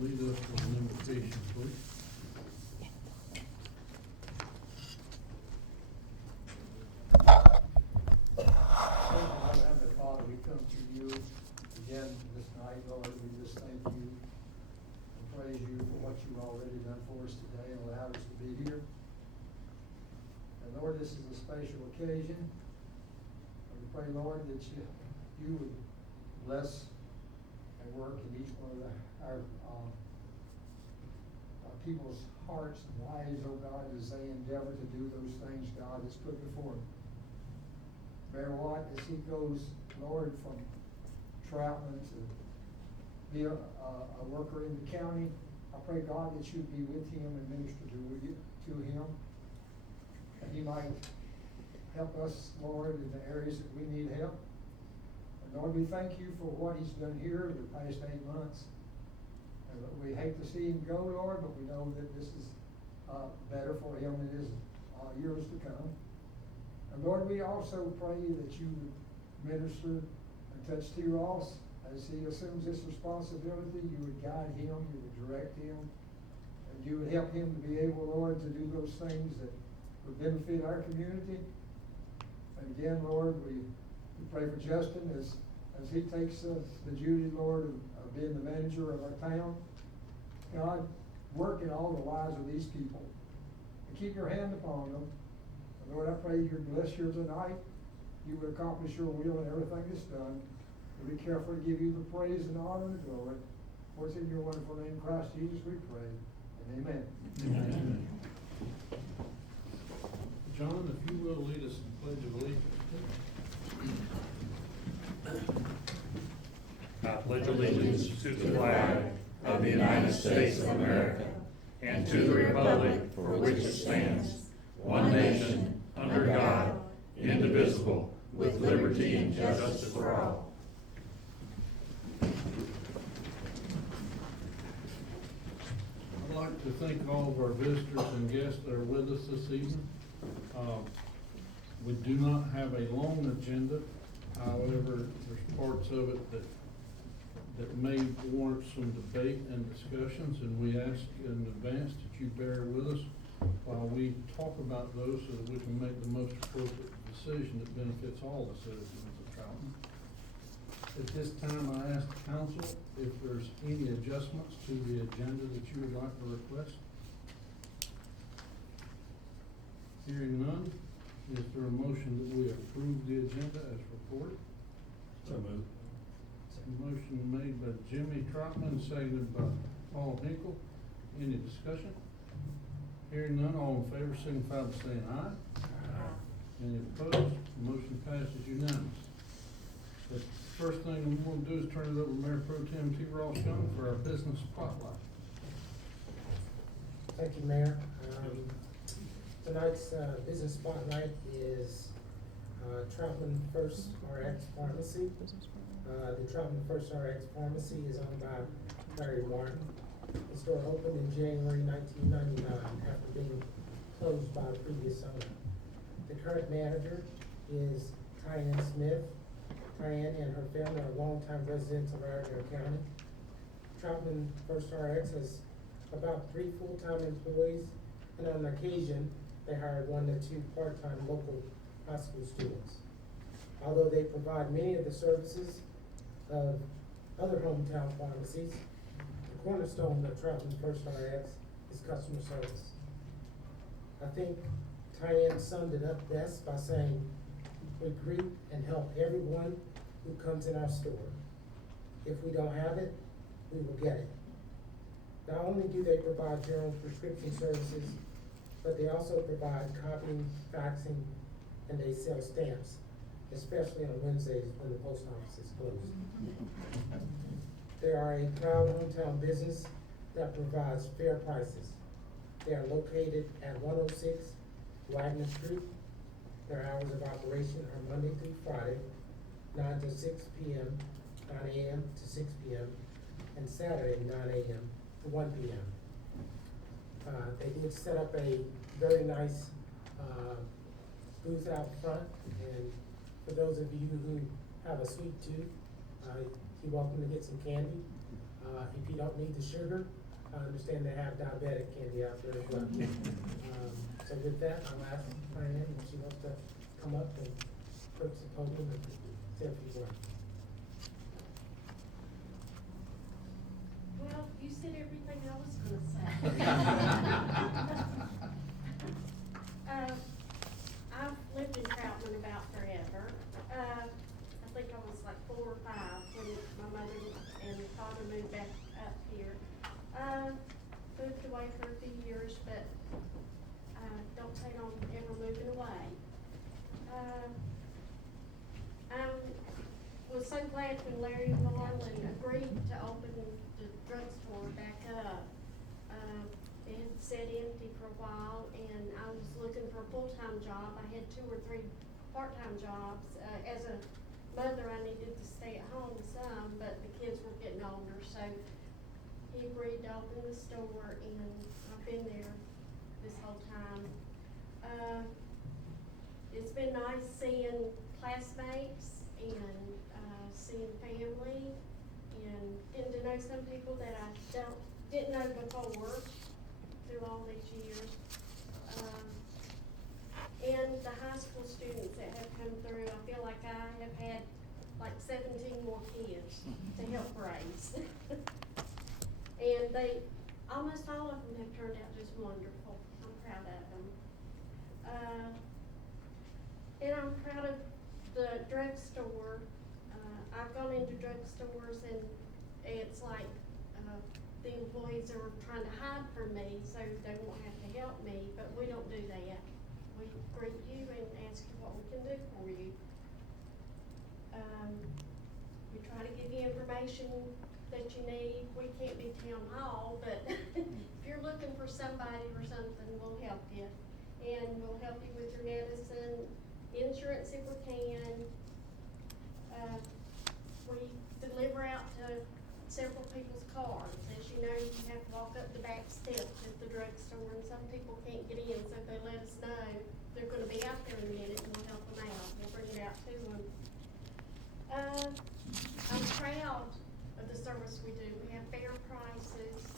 lead us with an invocation, please. Heavenly Father, we come to you again this night, Lord. We just thank you and praise you for what you've already done for us today and allowed us to be here. And Lord, this is a special occasion. And we pray, Lord, that you would bless and work in each one of our people's hearts and lives, oh God, as they endeavor to do those things, God, that's put before them. Mayor Watt, as he goes, Lord, from Troutman to be a worker in the county, I pray, God, that you'd be with him and minister to him. And he might help us, Lord, in the areas that we need help. And Lord, we thank you for what he's done here the past 8 months. And we hate to see him go, Lord, but we know that this is better for him in his years to come. And Lord, we also pray that you would minister and touch T. Ross as he assumes this responsibility. You would guide him, you would direct him, and you would help him to be able, Lord, to do those things that would benefit our community. And again, Lord, we pray for Justin as he takes the duty, Lord, of being the manager of our town. God, work in all the lives of these people and keep your hand upon them. And Lord, I pray you'd bless here tonight. You would accomplish your will in everything that's done. And be careful to give you the praise and honor and glory. For it's in your wonderful name, Christ Jesus, we pray. And amen. Amen. John, if you will lead us in the Pledge of Allegiance. I pledge allegiance to the flag of the United States of America and to the republic for which it stands, one nation, under God, indivisible, with liberty and justice for all. I'd like to thank all of our visitors and guests that are with us this evening. We do not have a long agenda. However, there's parts of it that may warrant some debate and discussions, and we ask in advance that you bear with us while we talk about those so that we can make the most appropriate decision that benefits all the citizens of Troutman. At this time, I ask the council if there's any adjustments to the agenda that you would like to request. Hearing none, is there a motion that we approve the agenda as reported? So moved. Motion made by Jimmy Troutman, seconded by Paul Hinkle. Any discussion? Hearing none, all in favor signify by saying aye. Aye. Any opposed? Motion passes unanimous. The first thing we want to do is turn it over to Mayor Pro Tem T. Ross Young for our business spotlight. Thank you, Mayor. Tonight's business spotlight is Troutman First RX Pharmacy. The Troutman First RX Pharmacy is owned by Larry Martin. The store opened in January 1999 after being closed by the previous owner. The current manager is Tyann Smith. Tyann and her family are longtime residents of Iredell County. Troutman First RX has about 3 full-time employees, and on occasion, they hire 1 to 2 part-time local high school students. Although they provide many of the services of other hometown pharmacies, the cornerstone of Troutman First RX is customer service. I think Tyann summed it up best by saying, we greet and help everyone who comes in our store. If we don't have it, we will get it. Not only do they provide general prescription services, but they also provide copying, faxing, and they sell stamps, especially on Wednesdays when the post office is closed. They are a proud hometown business that provides fair prices. They are located at 106 Wagner Street. Their hours of operation are Monday through Friday, 9 to 6 p.m., 9 a.m. to 6 p.m., and Saturday, 9 a.m. to 1 p.m. They did set up a very nice booth out front, and for those of you who have a sweet tooth, you're welcome to get some candy. If you don't need the sugar, I understand they have diabetic candy out there as well. So with that, I'll ask Diane if she wants to come up and approach the podium and say a few words. Well, you said everything I was gonna say. I've lived in Troutman about forever. I think I was like 4 or 5 when my mother and father moved back up here. Moved away for a few years, but don't plan on ever moving away. I was so glad when Larry and Marlon agreed to open the drugstore back up. It had sat empty for a while, and I was looking for a full-time job. I had 2 or 3 part-time jobs. As a mother, I needed to stay at home some, but the kids were getting older, so he agreed to open the store, and I've been there this whole time. It's been nice seeing classmates and seeing family, and getting to know some people that I didn't know before through all these years. And the high school students that have come through, I feel like I have had like 17 more kids to help raise. And almost all of them have turned out just wonderful. I'm proud of them. And I'm proud of the drugstore. I've gone into drugstores, and it's like the employees are trying to hide from me so they won't have to help me, but we don't do that. We greet you and ask you what we can do for you. We try to give you information that you need. We can't be town hall, but if you're looking for somebody or something, we'll help you. And we'll help you with your medicine, insurance if we can. We deliver out to several people's cars. As you know, you have to walk up the back steps at the drugstore, and some people can't get in, so they let us know they're gonna be out there in a minute, and we'll help them out. We'll bring it out to them. I'm proud of the service we do. We have fair prices.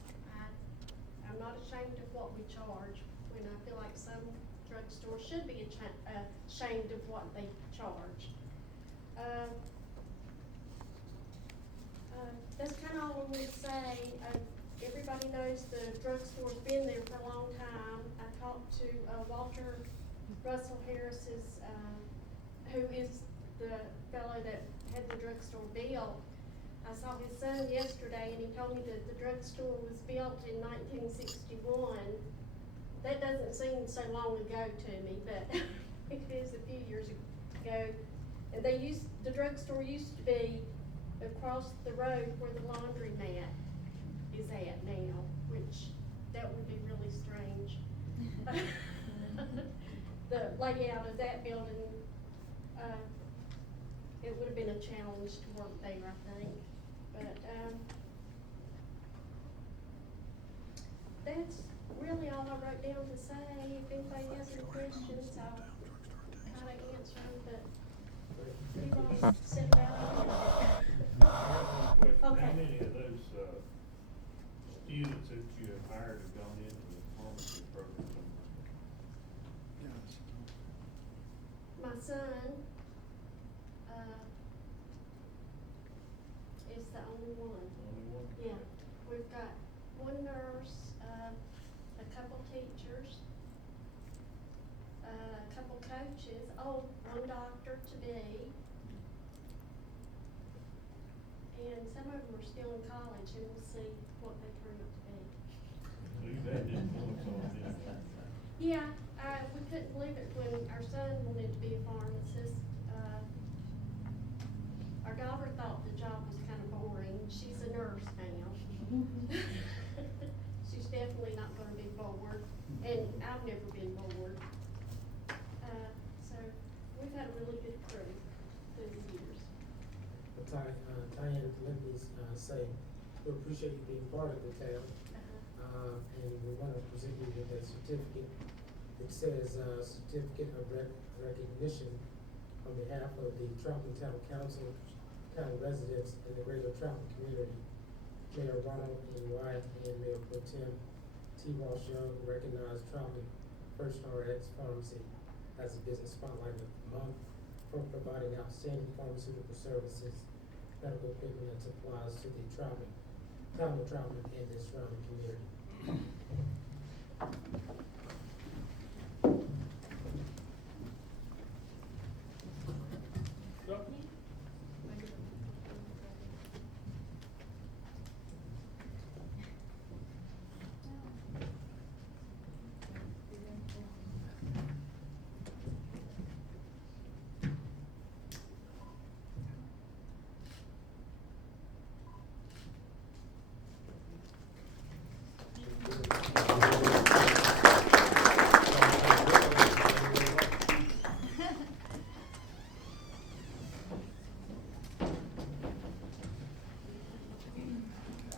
I'm not ashamed of what we charge, when I feel like some drugstores should be ashamed of what they charge. That's kind of all I'm gonna say. Everybody knows the drugstore's been there for a long time. I talked to Walter Russell Harris's, who is the fellow that had the drugstore built. I saw his son yesterday, and he told me that the drugstore was built in 1961. That doesn't seem so long ago to me, but it is a few years ago. And the drugstore used to be across the road where the laundromat is at now, which that would be really strange. The layout of that building, it would have been a challenge to work there, I think. But that's really all I wrote down to say. If anybody has any questions, I'll try to answer them, but you all sit down. Question, Okay. how many of those, students that you have hired have gone into the pharmacy program? My son, is the only one. Only one? Yeah, we've got one nurse, a couple teachers, a couple coaches, one doctor to be. And some of them are still in college, and we'll see what they turn out to be. See, that influence on them. Yeah, we couldn't believe it when our son wanted to be a pharmacist. Our daughter thought the job was kind of boring. She's a nurse now. She's definitely not gonna be bored, and I've never been bored. So we've had a really good crew through the years. Diane, let me say, we appreciate you being part of the town. And we want to present you with a certificate. It says, certificate of recognition on behalf of the Troutman Town Council, town residents, and the greater Troutman community. Mayor Ronald E. White and Mayor Pro Tem T. Ross Young recognize Troutman First RX Pharmacy as a business spotlight of the month for providing outstanding pharmaceutical services, medical equipment, and supplies to the town of Troutman and the surrounding community.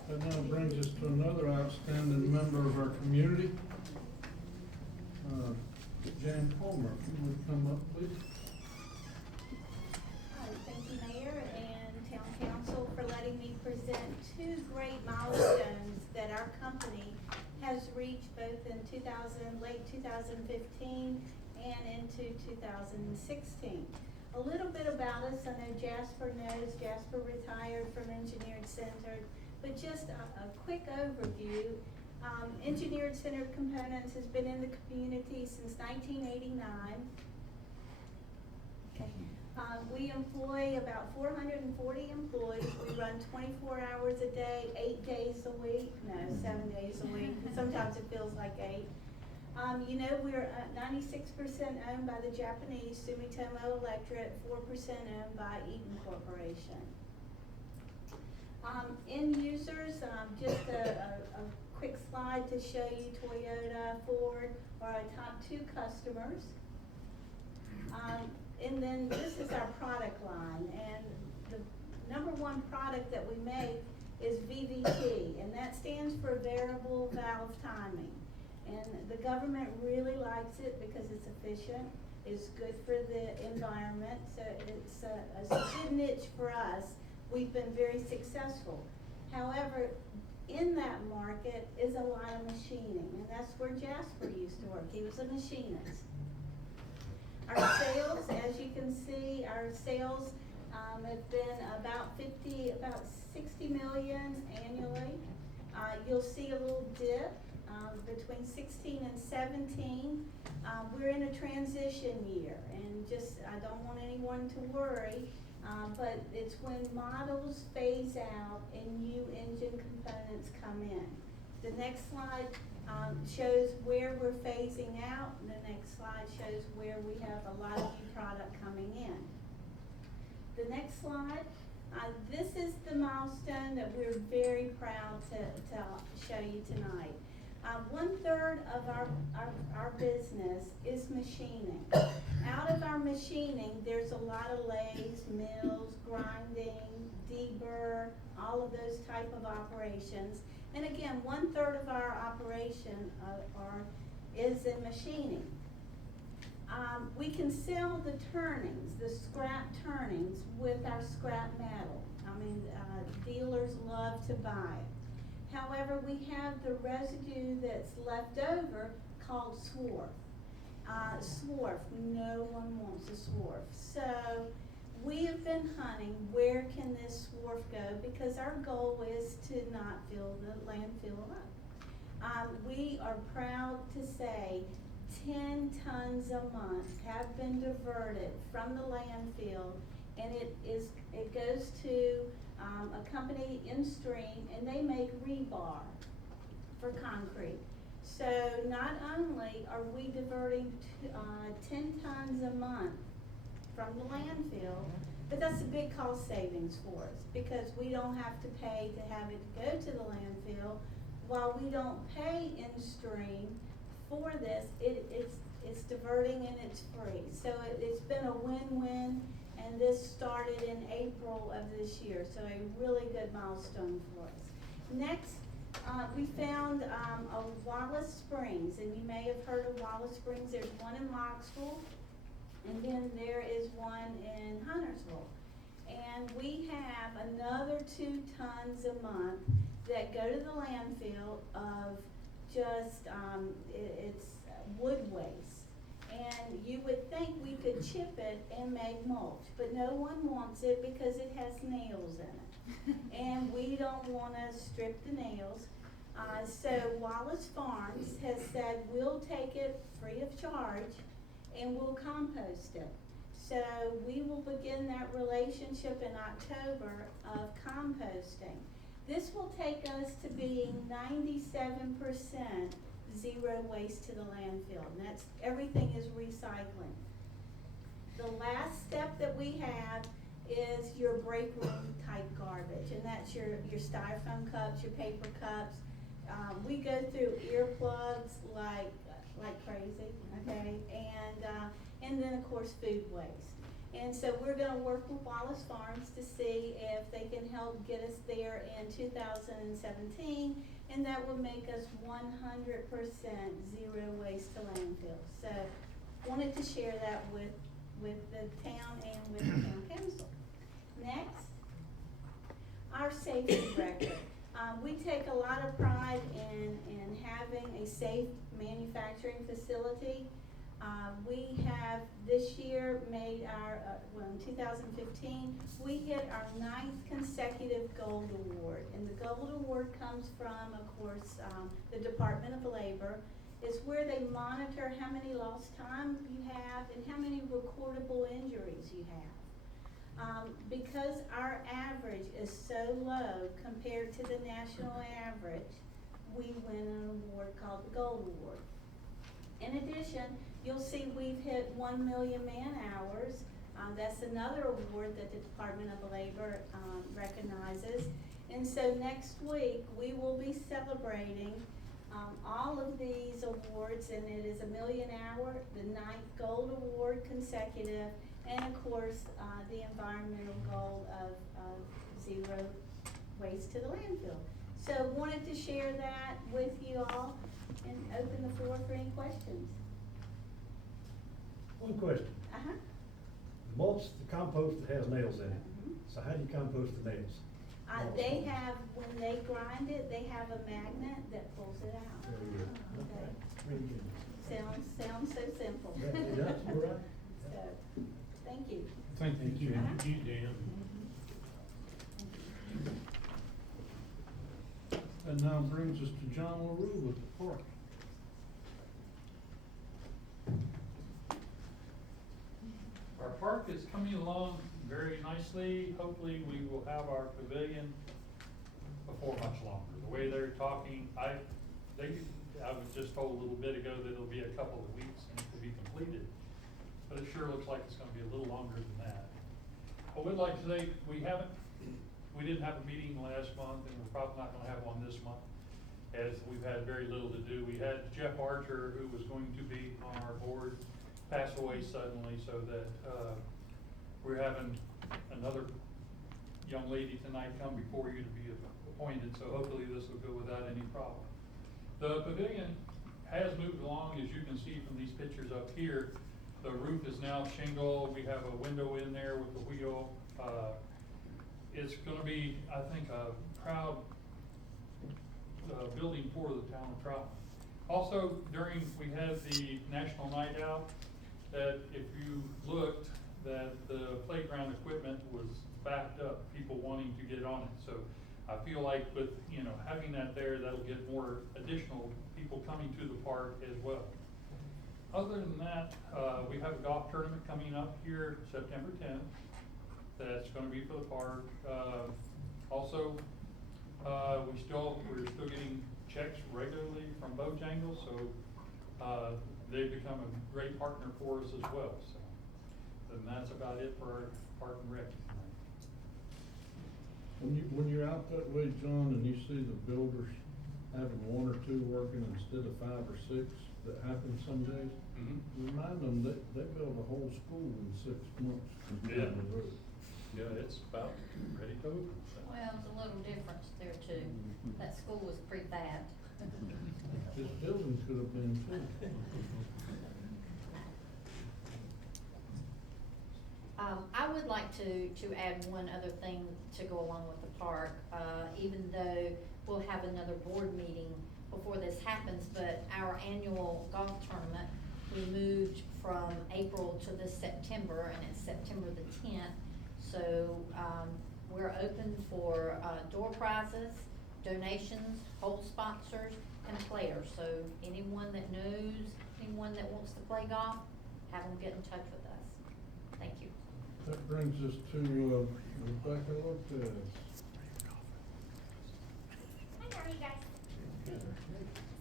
That now brings us to another outstanding member of our community. Jan Palmer, if you would come up, please. Hi, thank you, Mayor and Town Council, for letting me present two great milestones that our company has reached both in late 2015 and into 2016. A little bit about us. I know Jasper knows. Jasper retired from Engineered Center, but just a quick overview. Engineered Centered Components has been in the community since 1989. Okay. We employ about 440 employees. We run 24 hours a day, 8 days a week. No, 7 days a week. Sometimes it feels like 8. You know, we're 96% owned by the Japanese Sumitomo Electric, 4% owned by Eaton Corporation. End users, just a quick slide to show you Toyota, Ford are our top 2 customers. And then this is our product line, and the number 1 product that we make is VVT, and that stands for Variable Valve Timing. And the government really likes it because it's efficient, it's good for the environment, so it's a good niche for us. We've been very successful. However, in that market is a lot of machining, and that's where Jasper used to work. He was a machinist. Our sales, as you can see, our sales have been about 60 million annually. You'll see a little dip between 16 and 17. We're in a transition year, and I don't want anyone to worry. But it's when models phase out and new engine components come in. The next slide shows where we're phasing out, and the next slide shows where we have a lot of new product coming in. The next slide, this is the milestone that we're very proud to show you tonight. 1/3 of our business is machining. Out of our machining, there's a lot of lathes, mills, grinding, deburr, all of those type of operations. And again, 1/3 of our operation is in machining. We can sell the turnings, the scrap turnings, with our scrap metal. I mean, dealers love to buy it. However, we have the residue that's left over called swarf. Swarf, no one wants a swarf. So we have been hunting, where can this swarf go? Because our goal is to not fill the landfill up. We are proud to say 10 tons a month have been diverted from the landfill, and it goes to a company in Stream, and they make rebar for concrete. So not only are we diverting 10 tons a month from the landfill, but that's a big cost savings for us, because we don't have to pay to have it go to the landfill. While we don't pay in Stream for this, it's diverting and it's free. So it's been a win-win. And this started in April of this year, so a really good milestone for us. Next, we found a Wallace Springs, and you may have heard of Wallace Springs. There's one in Knoxville, and then there is one in Huntersville. And we have another 2 tons a month that go to the landfill of just, it's wood waste. And you would think we could chip it and make mulch, but no one wants it because it has nails in it. And we don't wanna strip the nails. So Wallace Farms has said, we'll take it free of charge and we'll compost it. So we will begin that relationship in October of composting. This will take us to being 97% zero waste to the landfill, and that's, everything is recycling. The last step that we have is your break room type garbage, and that's your styrofoam cups, your paper cups. We go through earplugs like crazy, okay? And then of course food waste. And so we're gonna work with Wallace Farms to see if they can help get us there in 2017, and that would make us 100% zero waste to landfill. So wanted to share that with the town and with the town council. Next, our safety record. We take a lot of pride in having a safe manufacturing facility. We have this year made our, in 2015, we hit our 9th consecutive gold award. And the gold award comes from, of course, the Department of Labor. It's where they monitor how many lost time you have and how many recordable injuries you have. Because our average is so low compared to the national average, we win an award called the Gold Award. In addition, you'll see we've hit 1 million man-hours. That's another award that the Department of Labor recognizes. And so next week, we will be celebrating all of these awards, and it is 1 million hour, the 9th Gold Award consecutive, and of course, the environmental goal of zero waste to the landfill. So wanted to share that with you all and open the floor for any questions. One question. Uh-huh. The mulch, the compost that has nails in it. Mhm. So how do you compost the nails? They have, when they grind it, they have a magnet that pulls it out. Very good. Okay. Very good. Sounds so simple. Yeah, it does, you're right. So, thank you. Thank you, Jim. Uh-huh. You, Dan. And now brings us to John LaRue with the park. Our park is coming along very nicely. Hopefully, we will have our pavilion before much longer. The way they're talking, I was just told a little bit ago that it'll be a couple of weeks and it will be completed. But it sure looks like it's gonna be a little longer than that. I would like to say, we didn't have a meeting last month, and we're probably not gonna have one this month, as we've had very little to do. We had Jeff Archer, who was going to be on our board, pass away suddenly, so that, we're having another young lady tonight come before you to be appointed, so hopefully this will go without any problem. The pavilion has moved along, as you can see from these pictures up here. The roof is now shingle. We have a window in there with the wheel. It's gonna be, I think, a proud building for the town of Troutman. Also, we had the National Night Out, that if you looked, that the playground equipment was backed up, people wanting to get on it. So I feel like with, having that there, that'll get more additional people coming to the park as well. Other than that, we have a golf tournament coming up here September 10th. That's gonna be for the park. Also, we're still getting checks regularly from Bojangles, so they've become a great partner for us as well. So, and that's about it for our park and rec tonight. When you're out that way, John, and you see the builders having 1 or 2 working instead of 5 or 6, that happens some days, remind them that they built a whole school in 6 months. Yeah. Yeah, it's about ready to open. So. Well, there's a little difference there too. That school was pretty bad. This building could have been too. I would like to add one other thing to go along with the park. Even though we'll have another board meeting before this happens, but our annual golf tournament, we moved from April to this September, and it's September the 10th. So, we're open for, door prizes, donations, hole sponsors, and players. So anyone that knows, anyone that wants to play golf, have them get in touch with us. Thank you. That brings us to Rebecca Lopez. Hi, how are you guys?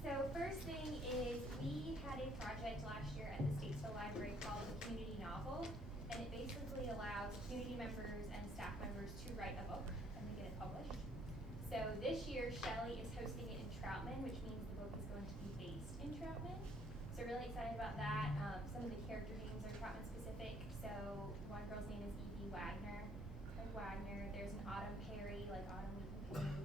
So first thing is, we had a project last year at the Statesville Library called the Community Novel, and it basically allows community members and staff members to write a book and they get it published. So this year, Shelley is hosting it in Troutman, which means the book is going to be based in Troutman. So really excited about that. Some of the character names are Troutman specific. So one girl's name is Evie Wagner, like Wagner. There's an Autumn Perry, like Autumn Weeping Perry.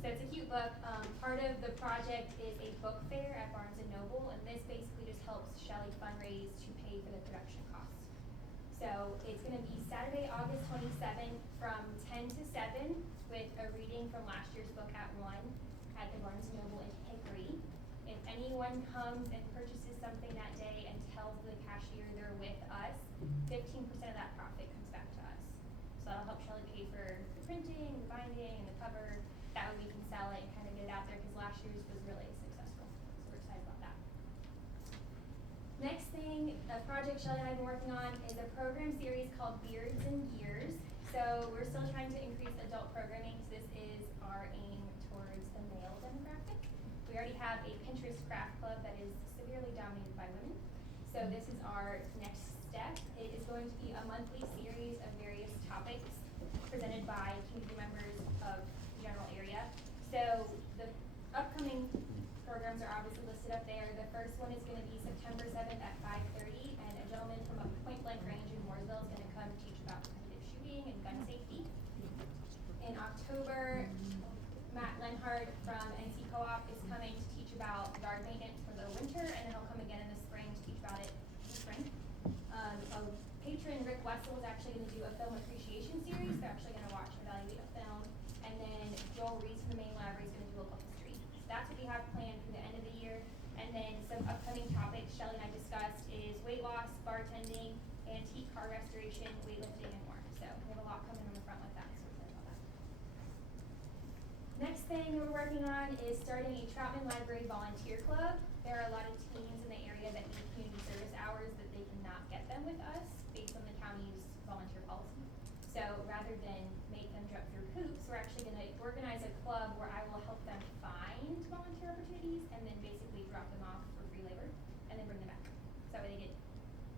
So it's a cute book. Part of the project is a book fair at Barnes & Noble, and this basically just helps Shelley fundraise to pay for the production costs. So it's gonna be Saturday, August 27th from 10 to 7 with a reading from last year's book at 1 at the Barnes & Noble in Hickory. If anyone comes and purchases something that day and tells the cashier they're with us, 15% of that profit comes back to us. So that'll help Shelley pay for the printing, the binding, and the cover. That way we can sell it and kind of get it out there, because last year's was really successful. So we're excited about that. Next thing, a project Shelley and I have been working on is a program series called Beards and Gears. So we're still trying to increase adult programming. So this is our aim towards the male demographic. We already have a Pinterest craft club that is severely dominated by women. So this is our next step. It is going to be a monthly series of various topics presented by community members of the general area. So the upcoming programs are obviously listed up there. The first one is going to be September 7th at 5:30, and a gentleman from a point blank range in Mooresville is going to come teach about competitive shooting and gun safety. In October, Matt Lenhard from NC Co-op is coming to teach about yard maintenance for the winter, and then he'll come again in the spring to teach about it in the spring. A patron, Rick Wessel, is actually going to do a film appreciation series. They're actually going to watch and evaluate a film. And then Joel Reese from the main library is going to do a local history. So that's what we have planned for the end of the year. And then some upcoming topics Shelley and I discussed is weight loss, bartending, antique car restoration, weightlifting, and more. So we have a lot coming on the front with that, so we're excited about that. Next thing we're working on is starting a Troutman Library Volunteer Club. There are a lot of teens in the area that need community service hours that they cannot get them with us based on the county's volunteer policy. So rather than make them jump through hoops, we're actually going to organize a club where I will help them find volunteer opportunities and then basically drop them off for free labor and then bring them back. So that way they get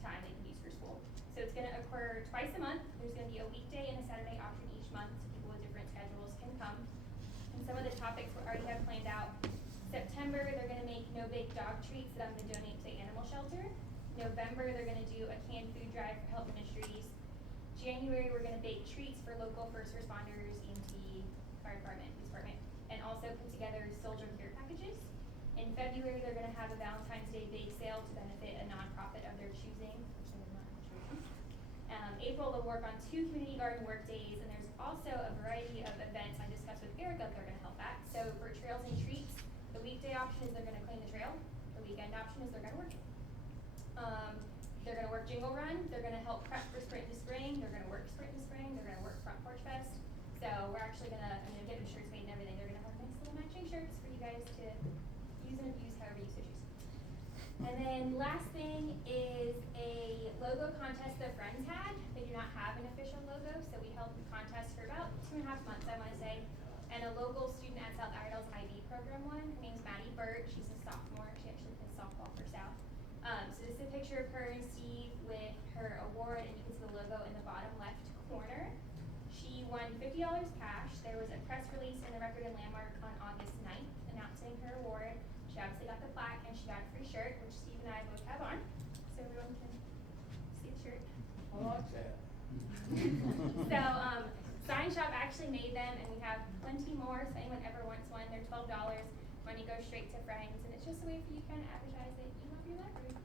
time they can use for school. So it's going to occur twice a month. There's going to be a weekday and a Saturday option each month, so people with different schedules can come. And some of the topics we already have planned out. September, they're going to make no bake dog treats that I'm going to donate to the animal shelter. November, they're going to do a canned food drive for Health Ministries. January, we're going to bake treats for local first responders, EMT, fire department, police department, and also put together soldier care packages. In February, they're going to have a Valentine's Day bake sale to benefit a nonprofit of their choosing, which they would not have chosen. April, they'll work on 2 community garden work days, and there's also a variety of events I discussed with Erica that they're going to help at. So for Trails and Treats, the weekday option is they're going to clean the trail. The weekend option is they're going to work it. They're going to work Jingle Run. They're going to help prep for Sprint to Spring. They're going to work Sprint to Spring. They're going to work Front Porch Fest. So we're actually going to, I'm going to get them shirts made and everything. They're going to have nice little matching shirts for you guys to use and abuse however you so choose. And then last thing is a logo contest that friends had. They do not have an official logo, so we held the contest for about 2.5 months, I want to say. And a local student at South Iredale's IB program won. Her name's Maddie Burt. She's a sophomore. She actually plays softball for South. So this is a picture of her and Steve with her award, and you can see the logo in the bottom left corner. She won $50 cash. There was a press release in the Record and Landmark on August 9th announcing her award. She obviously got the plaque, and she got a free shirt, which Steve and I both have on, so everyone can see the shirt. I like that. So, Sign Shop actually made them, and we have plenty more, so anyone ever wants one, they're $12. Money goes straight to friends, and it's just a way for you to kind of advertise that you love your library.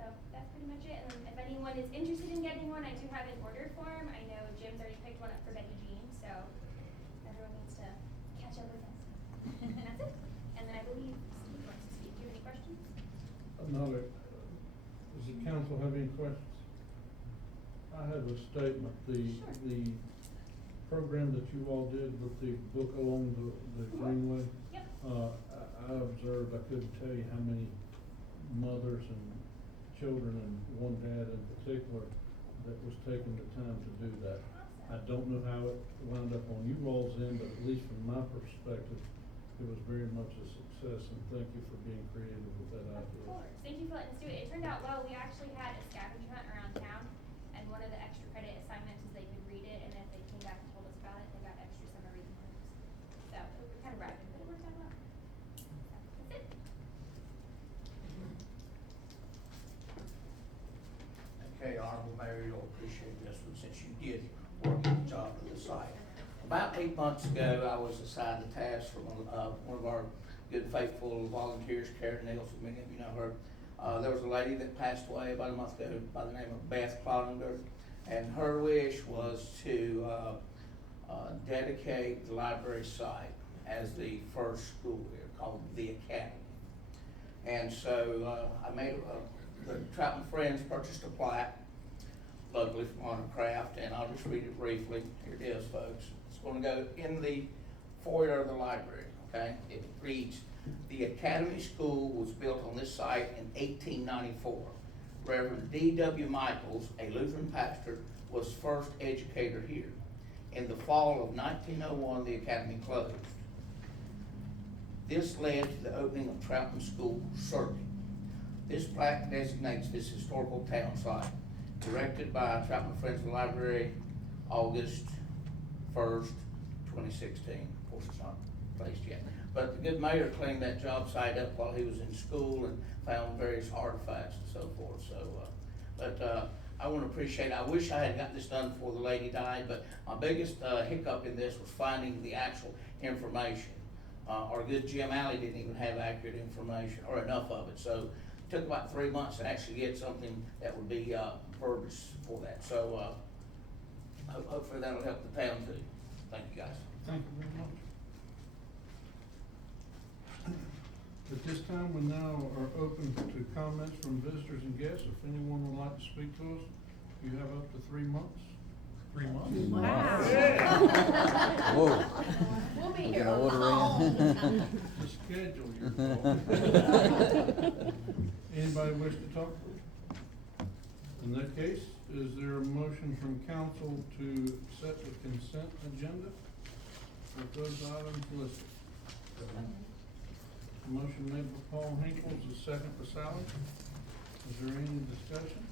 So that's pretty much it. And then if anyone is interested in getting one, I do have an order form. I know Jim's already picked one up for Becky Jean, so everyone needs to catch up with us. And that's it. And then I believe Steve wants to speak. Do you have any questions? Another, does the council have any questions? I have a statement, the program that you all did with the book along the Greenway. Yep. I observed, I couldn't tell you how many mothers and children and one dad in particular that was taking the time to do that. I don't know how it wound up on you all's end, but at least from my perspective, it was very much a success, and thank you for being creative with that Of idea. course. Thank you for letting us do it. It turned out well. We actually had a scavenger hunt around town, and one of the extra credit assignments is they could read it, and if they came back and told us about it, they got extra summer reading homeworks. So it was kind of rapid, but it worked out well. So that's it. Okay, Honorable Mayor, you'll appreciate this one since you did work at the job at the site. About 8 months ago, I was assigned a task from one of our good faithful volunteers, Karen Nielsen, many of you know her. There was a lady that passed away about a month ago by the name of Beth Cloninger, and her wish was to dedicate the library site as the first school here, called the Academy. And so I made the Troutman Friends purchased a plaque, locally from Honor Craft, and I'll just read it briefly. Here it is, folks. It's going to go in the foyer of the library, okay? It reads, "The Academy School was built on this site in 1894. Reverend D.W. Michaels, a Lutheran pastor, was first educator here. In the fall of 1901, the Academy closed. This led to the opening of Troutman School Circuit. This plaque designates this historical town site, directed by Troutman Friends of the Library, August 1st, 2016. Of course, it's not placed yet. But the good mayor cleaned that job site up while he was in school and found various artifacts and so forth. So, I want to appreciate, I wish I had gotten this done before the lady died, but my biggest hiccup in this was finding the actual information. Our good Jim Alley didn't even have accurate information, or enough of it. So it took about 3 months to actually get something that would be verbiage for that. So hopefully that'll help the town too. Thank you, guys. Thank you very much. At this time, we now are open to comments from visitors and guests. If anyone would like to speak to us, you have up to 3 months. 3 months? Wow. Whoa. We'll be We're here gonna a order long in. time. The schedule you're Anybody wish to talk? In that case, is there a motion from council to set the consent agenda with those items listed? Motion made by Paul Hinkles, a second by Sally. Is there any discussion?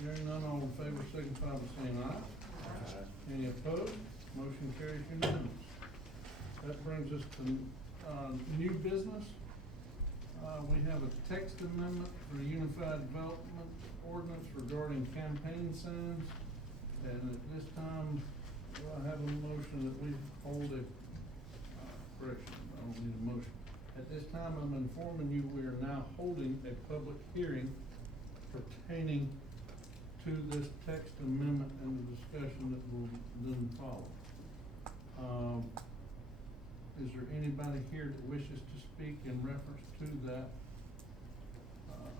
Hearing none, all in favor signify by saying aye. Any opposed? Motion carries unanimous. That brings us to new business. We have a text amendment for the Unified Development Ordinance regarding campaign signs. And at this time, do I have a motion that we hold a, correction, I don't need a motion. At this time, I'm informing you, we are now holding a public hearing pertaining to this text amendment and the discussion that will then follow. Is there anybody here that wishes to speak in reference to that?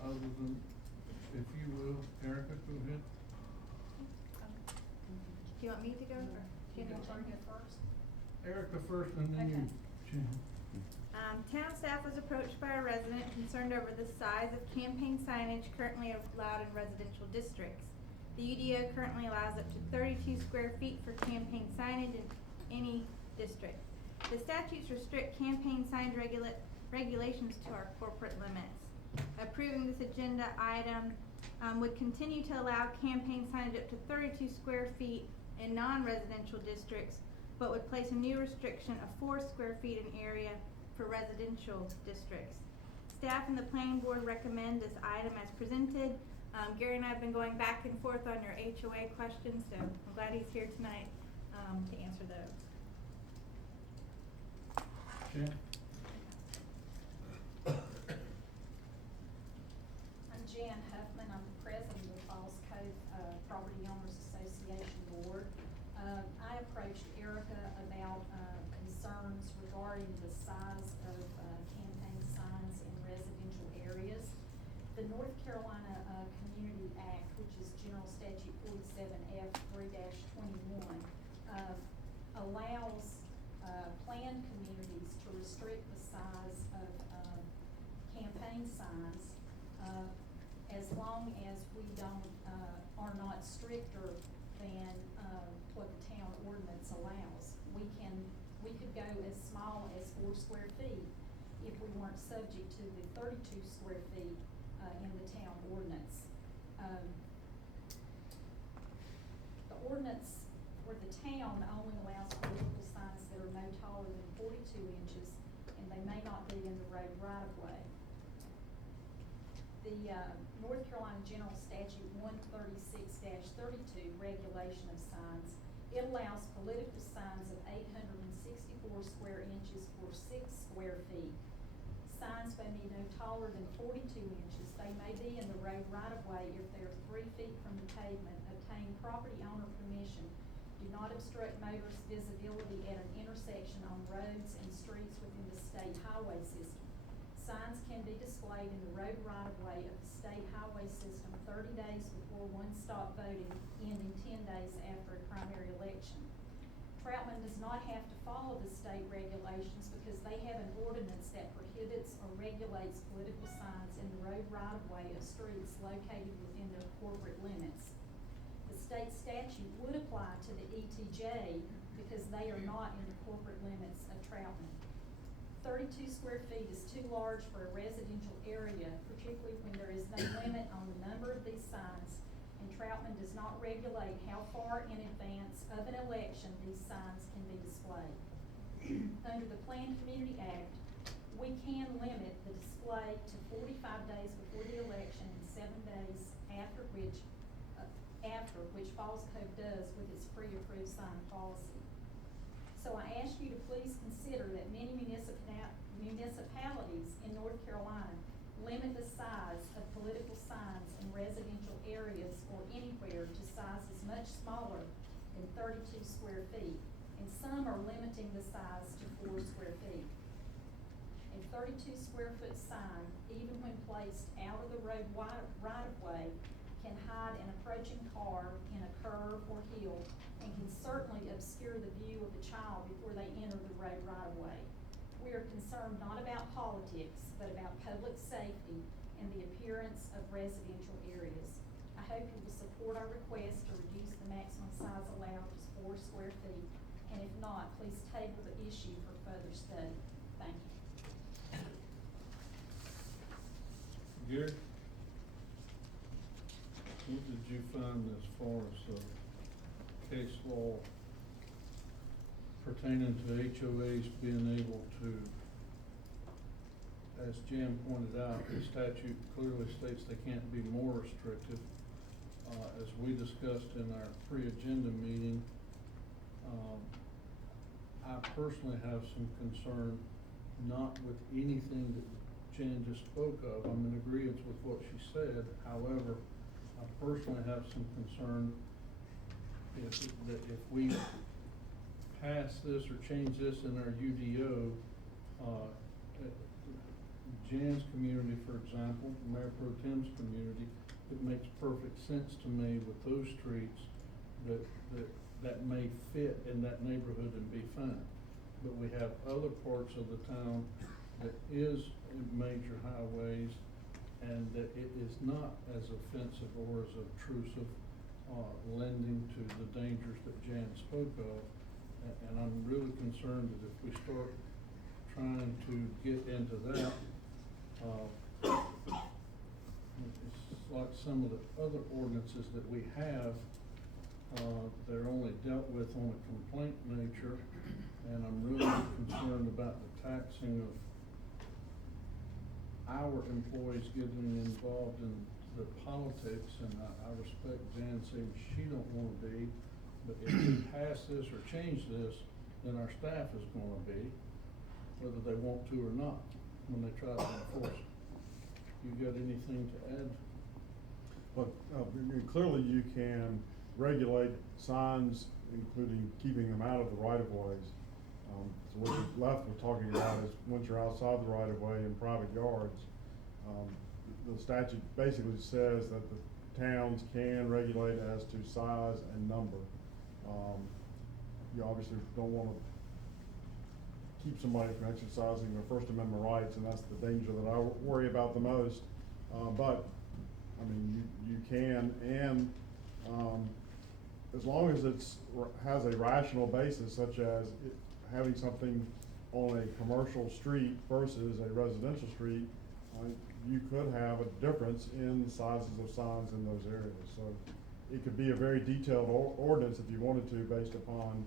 Other than, if you will, Erica, go ahead. Do you want me to go, or do you want to go first? Erica first, and then you, Jan. Town staff was approached by a resident concerned over the size of campaign signage currently allowed in residential districts. The UDO currently allows up to 32 square feet for campaign signage in any district. The statutes restrict campaign sign regulations to our corporate limits. Approving this agenda item would continue to allow campaign signage up to 32 square feet in non-residential districts, but would place a new restriction of 4 square feet in area for residential districts. Staff and the planning board recommend this item as presented. Gary and I have been going back and forth on your HOA questions, so I'm glad he's here tonight to answer those. Jan? I'm Jan Huffman. I'm the president of the Falls Cove Property Owners Association Board. I approached Erica about concerns regarding the size Carolina, Community Act, which is General Statute 47F 3-21, allows, planned communities to restrict the size of, campaign signs, as long as we don't, are not stricter than, what the town ordinance allows. We could go as small as 4 square feet if we weren't subject to the 32 square feet, in the town ordinance. The ordinance for the town only allows political signs that are no taller than 42 inches, and they may not be in the road right of way. The, North Carolina General Statute 136-32, regulation of signs, it allows political signs of 864 square inches for 6 square feet. Signs may be no taller than 42 inches. They may be in the road right of way if they are 3 feet from the pavement. Obtain property owner permission. Do not obstruct motorist visibility at an intersection on roads and streets within the state highway system. Signs can be displayed in the road right of way of the state highway system 30 days before one-stop voting, ending 10 days after a primary election. Troutman does not have to follow the state regulations because they have an ordinance that prohibits or regulates political signs in the road right of way of streets located within their corporate limits. The state statute would apply to the ETJ because they are not in the corporate limits of Troutman. 32 square feet is too large for a residential area, particularly when there is no limit on the number of these signs, and Troutman does not regulate how far in advance of an election these signs can be displayed. Under the Planned Community Act, we can limit the display to 45 days before the election and 7 days after which Falls Cove does with its pre-approved sign policy. So I ask you to please consider that many municipalities in North Carolina limit the size of political signs in residential areas or anywhere to sizes much smaller than 32 square feet, and some are limiting the size to 4 square feet. A 32 square foot sign, even when placed out of the road right of way, can hide an approaching car in a curve or hill and can certainly obscure the view of the child before they enter the road right of way. We are concerned not about politics, but about public safety and the appearance of residential areas. I hope you will support our request to reduce the maximum size allowed to 4 square feet, and if not, please table the issue for further study. Thank you. Gary? What did you find as far as case law pertaining to HOAs being able to, as Jan pointed out, the statute clearly states they can't be more restrictive. As we discussed in our pre-agenda meeting, I personally have some concern, not with anything that Jan just spoke of. I'm in agreement with what she said. However, I personally have some concern if we pass this or change this in our UDO, Jan's community, for example, Mayor Pro Tem's community, it makes perfect sense to me with those streets that may fit in that neighborhood and be fine. But we have other parts of the town that is major highways and that it is not as offensive or as obtrusive, lending to the dangers that Jan spoke of. And I'm really concerned that if we start trying to get into that, it's like some of the other ordinances that we have, they're only dealt with on a complaint nature, and I'm really concerned about the taxing of our employees getting involved in the politics, and I respect Jan saying she don't wanna be, but if we pass this or change this, then our staff is gonna be, whether they want to or not, when they try to enforce it. You got anything to add? But clearly you can regulate signs, including keeping them out of the right-of-ways. So what you're left with talking about is once you're outside the right-of-way in private yards, the statute basically says that the towns can regulate as to size and number. You obviously don't wanna keep somebody from exercising their First Amendment rights, and that's the danger that I worry about the most. But, I mean, you can, and, as long as has a rational basis, such as having something on a commercial street versus a residential street, you could have a difference in sizes of signs in those areas. So it could be a very detailed ordinance if you wanted to, based upon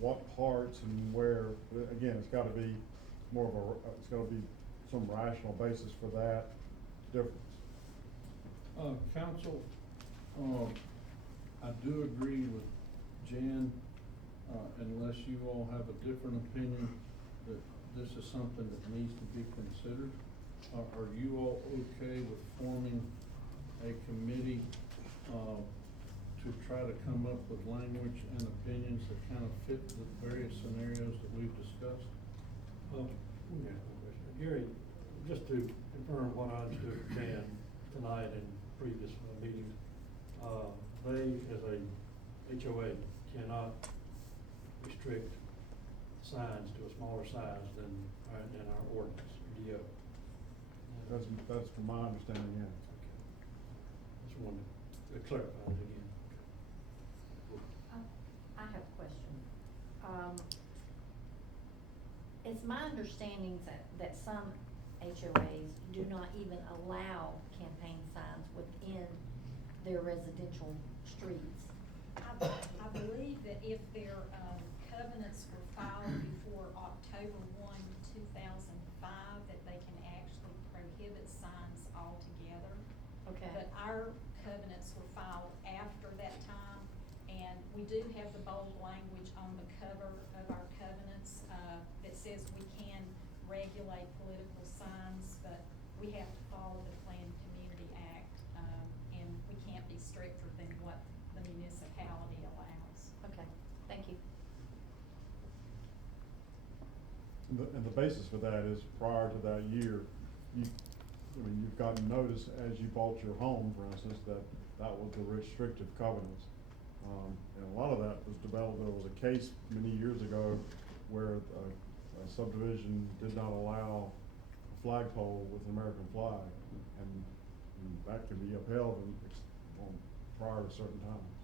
what parts and where. But again, it's gotta be more of it's gotta be some rational basis for that difference. Council, I do agree with Jan, unless you all have a different opinion, that this is something that needs to be considered. Are you all okay with forming a committee, to try to come up with language and opinions that kind of fit the various scenarios that we've discussed? Yeah, Gary, just to confirm what I understood from Dan tonight and previous meetings, they, as a HOA, cannot restrict signs to a smaller size than in our ordinance, DO. That's from my understanding, yeah. Okay. Just wanted to clarify it again. I have a question. It's my understanding that some HOAs do not even allow campaign signs within their residential streets. I believe that if their covenants were filed before October 1, 2005, that they can actually prohibit signs altogether. Okay. But our covenants were filed after that time, and we do have the bold language on the cover of our covenants that says we can regulate political signs, but we have to follow the Planned Community Act, and we can't be stricter than what the municipality allows. Okay, thank you. And the basis for that is prior to that year, you've gotten notice as you bought your home, for instance, that was the restrictive covenants. And a lot of that was developed. There was a case many years ago where a subdivision did not allow a flagpole with an American flag, and that can be upheld prior to certain times.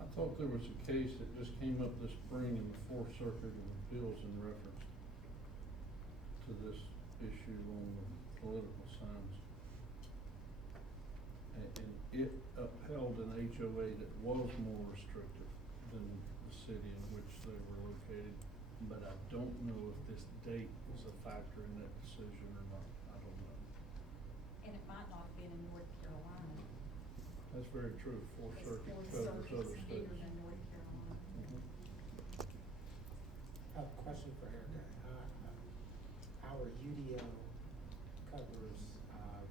I thought there was a case that just came up this spring in the Fourth Circuit of Appeals in reference to this issue on the political signs. And it upheld an HOA that was more restrictive than the city in which they were located. But I don't know if this date was a factor in that decision or not. I don't know. And it might not have been in North Carolina. That's very true. Fourth Because Circuit Fourth covers other Circuit's bigger states. than North Carolina. Mhm. I have a question for Erica. Our UDO covers,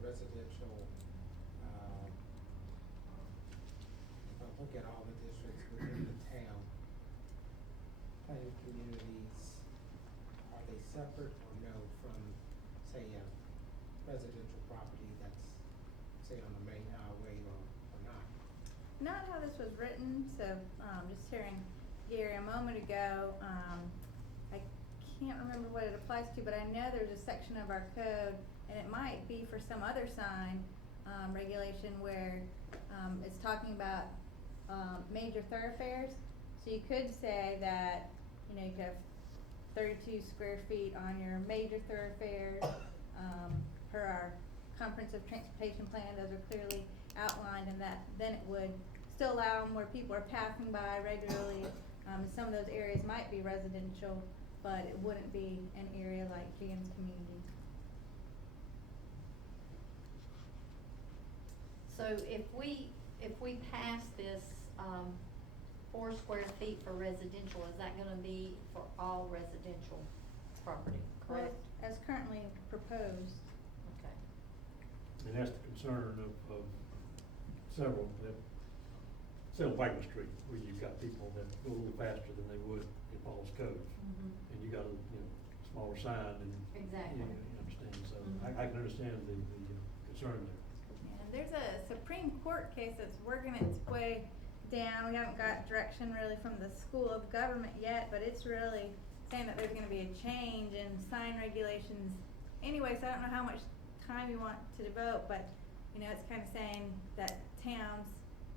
residential, look at all the districts within the town. Planned communities, are they separate or no from, say, a residential property that's, say, on the main highway or not? Not how this was written, so, just hearing Gary a moment ago, I can't remember what it applies to, but I know there's a section of our code, and it might be for some other sign, regulation where, it's talking about, major thoroughfares. So you could say that, you know, you could have 32 square feet on your major thoroughfares, per our comprehensive transportation plan, those are clearly outlined, and that, then it would still allow them where people are passing by regularly. Some of those areas might be residential, but it wouldn't be an area like Jan's community. So if we pass this, 4 square feet for residential, is that gonna be for all residential property, correct? Well, as currently proposed. Okay. And that's the concern of several, say on Wagner Street, where you've got people that go a little faster than they would in Falls Cove. Mhm. And you got a, smaller sign and. Exactly. You understand, so Mhm. I can understand the concern there. And there's a Supreme Court case that's working its way down. We haven't got direction really from the School of Government yet, but it's really saying that there's gonna be a change in sign regulations anyway, so I don't know how much time you want to devote, but, you know, it's kinda saying that towns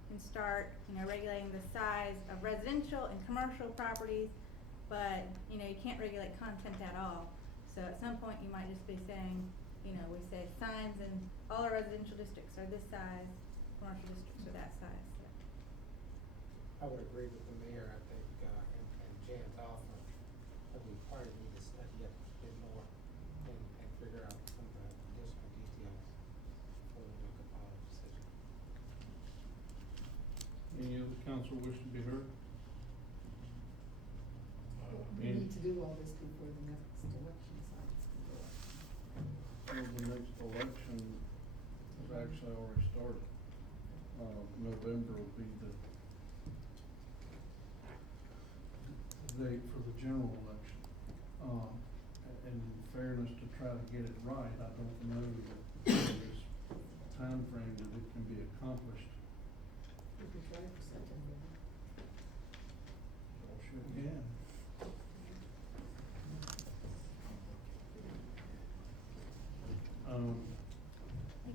can start, you know, regulating the size of residential and commercial properties, but, you know, you can't regulate content at all. So at some point, you might just be saying, you know, we say signs in all our residential districts are this size, commercial districts are that size, so. I would agree with the mayor, I think, and Jan's offer, that we probably need to study it a bit more and figure out some of the additional details before we make a final decision. Any other council wish to be heard? We need to do all this before the next election cycle. Well, the next election has actually already started. November will be the date for the general election. And in fairness, to try to get it right, I don't know that there's timeframe that it can be accomplished. We can try for September. Y'all sure can.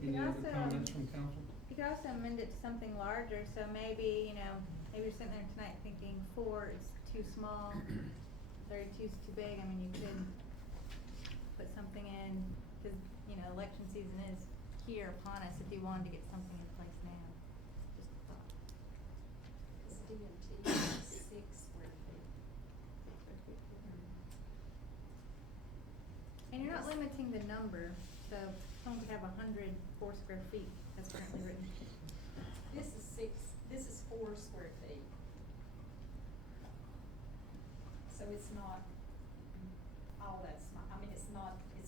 You Any could other also- comments from council? You could also amend it to something larger, so maybe, you know, maybe you're sitting there tonight thinking 4 is too small, 32 is too big, I mean, you could put something in, cause, you know, election season is here upon us if you wanted to get something in place now. Just a thought. This DMT is 6 square feet. And you're not limiting the number, so someone could have 104 square feet, that's currently written. This is 4 square feet. So it's not all that small, I mean, it's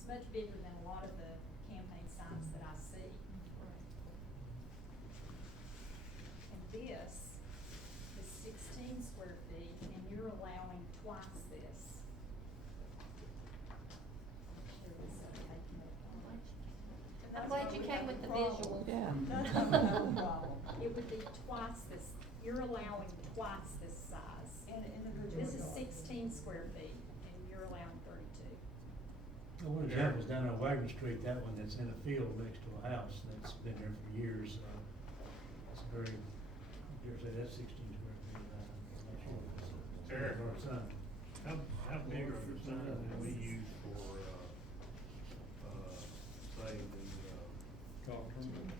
much bigger than a lot of the campaign signs that I see. And this is 16 square feet, and you're allowing twice this. Share this, taking it. I'm glad you came with the visual. Yeah. No problem. It would be twice this, you're allowing twice this size. This is 16 square feet, and you're allowing 32. The one example is down on Wagner Street, that one that's in a field next to a house that's been there for years. It's very, you're saying that's 16 square feet. I'm not sure if it's a Eric. or a sign. How big are the signs that we use for, say, the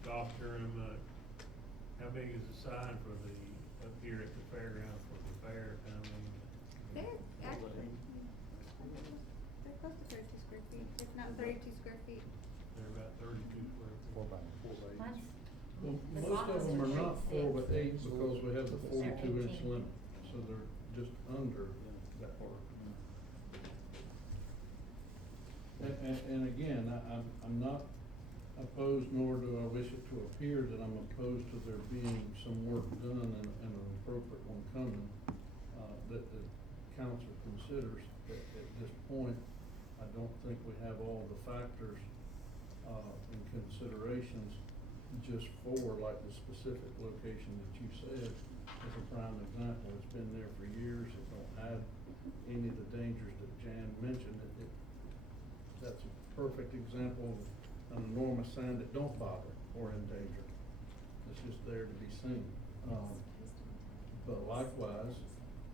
golf tournament? How big is the sign for the, up here at the fairground for the fair coming? They're actually, they're close to 32 square feet, if not 32 square feet. They're about 32 square feet. 4 by 8. Mine's- Well, The most of them are not boxes are 4 by 8 6. because we have the They're 42-inch 18. limit, so they're just under that part. And again, I'm not opposed, nor do I wish it to appear that I'm opposed to there being some work done and an appropriate one coming, that the council considers. At this point, I don't think we have all the factors, and considerations just for, like the specific location that you said, as a prime example. It's been there for years, it don't have any of the dangers that Jan mentioned. That's a perfect example of an enormous sign that don't bother or endanger. It's just there to be seen. But likewise,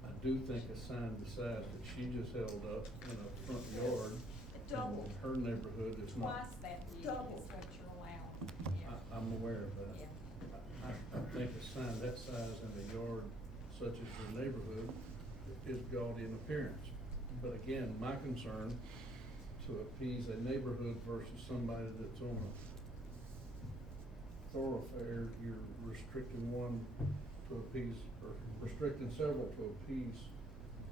I do think a sign the size that she just held up in a front yard Double. in her neighborhood is not. Twice that big is Double. what you're allowing, yeah. I'm aware of that. Yeah. I think a sign that size in a yard such as your neighborhood is gaudy in appearance. But again, my concern to appease a neighborhood versus somebody that's on a thoroughfare, you're restricting one to appease, or restricting several to appease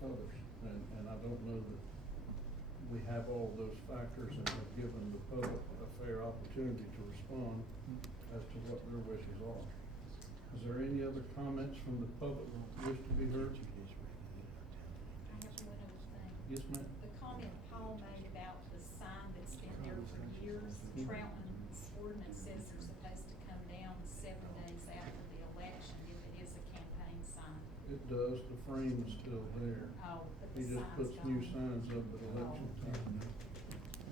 others. And I don't know that we have all those factors and have given the public a fair opportunity to respond as to what their wishes are. Is there any other comments from the public that wish to be heard? I have one other thing. Yes, ma'am? The comment Paul made about the sign that's been there for years, Troutman's ordinance says they're supposed to come down 7 days after the election if it is a campaign sign. It does, the frame is still there. Oh, but He the just sign's puts new gone. signs up at election time.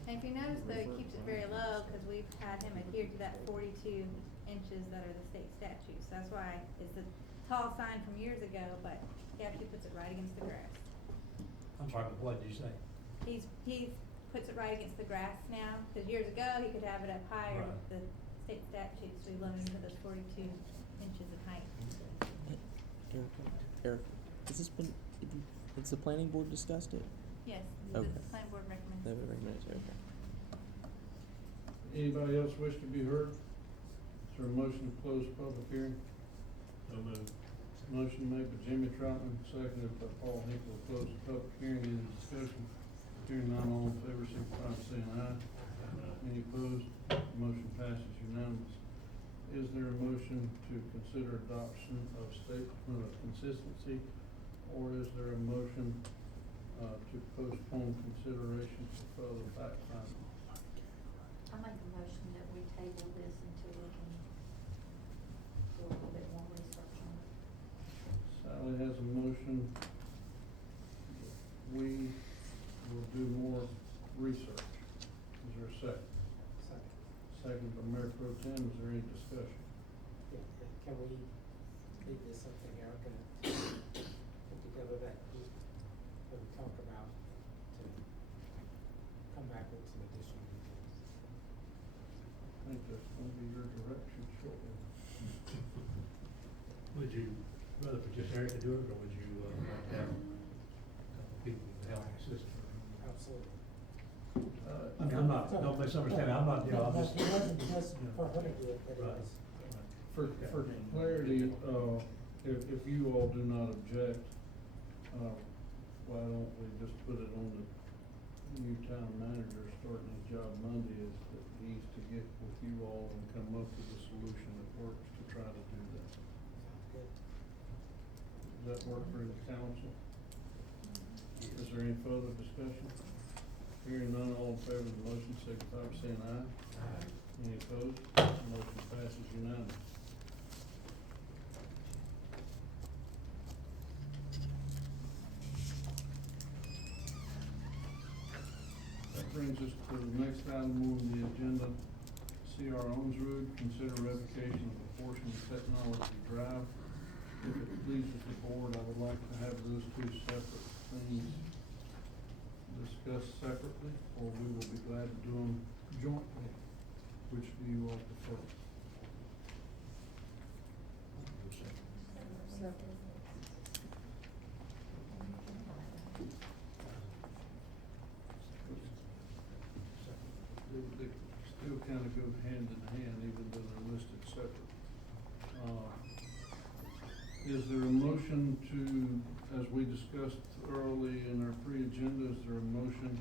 And if you notice though, he keeps it very low, cause we've had him adhere to that 42 inches that are the state statutes. That's why it's a tall sign from years ago, but he actually puts it right against the grass. I'm sorry, but what did you say? He puts it right against the grass now, cause years ago, he could have it up higher Right. with the state statutes, we limited to those 42 inches of height. Eric, has this been, has the planning board discussed it? Yes, Okay. the planning board recommends. They would recommend it, okay. Anybody else wish to be heard? Is there a motion to close public hearing? So moved. Motion made by Jimmy Troutman, seconded by Paul Hinkle, to close the public hearing. Any discussion? Hearing none, all in favor, signify by saying aye. Any opposed? Motion passes unanimous. Is there a motion to consider adoption of statement of consistency, or is there a motion, to postpone consideration for further fact finding? I make a motion that we table this until we can do a little bit more research on it. Sally has a motion. We will do more research. Is there a second? Second. Second by Mayor Pro Tem. Is there any discussion? Yeah, can we leave this something Erica put together that group that we talked about to come back with some additional details? I think that's gonna be your direction shortly. Would you rather for just Eric to do it, or would you, like to have a couple people to help assist? Absolutely. I mean, I'm not, don't misunderstand, I'm not, you know, I'm just. It wasn't just you know. for her to do it, but it Right. was. For clarity, if you all do not object, why don't we just put it on the new town manager starting his job Monday, is that he's to get with you all and come up with a solution that works to try to do that. Sounds good. Does that work for the council? Is there any further discussion? Hearing none, all in favor of the motion, signify by saying aye. Aye. Any opposed? Motion passes unanimous. That brings us to the next item on the agenda, C.R. Owenswood, consider revocation of a portion of Technology Drive. If it pleases the board, I would like to have those two separate things discussed separately, or we will be glad to do them jointly. Which do you all prefer? They still kind of go hand in hand, even though they're listed separate. Is there a motion to, as we discussed early in our pre-agenda, is there a motion,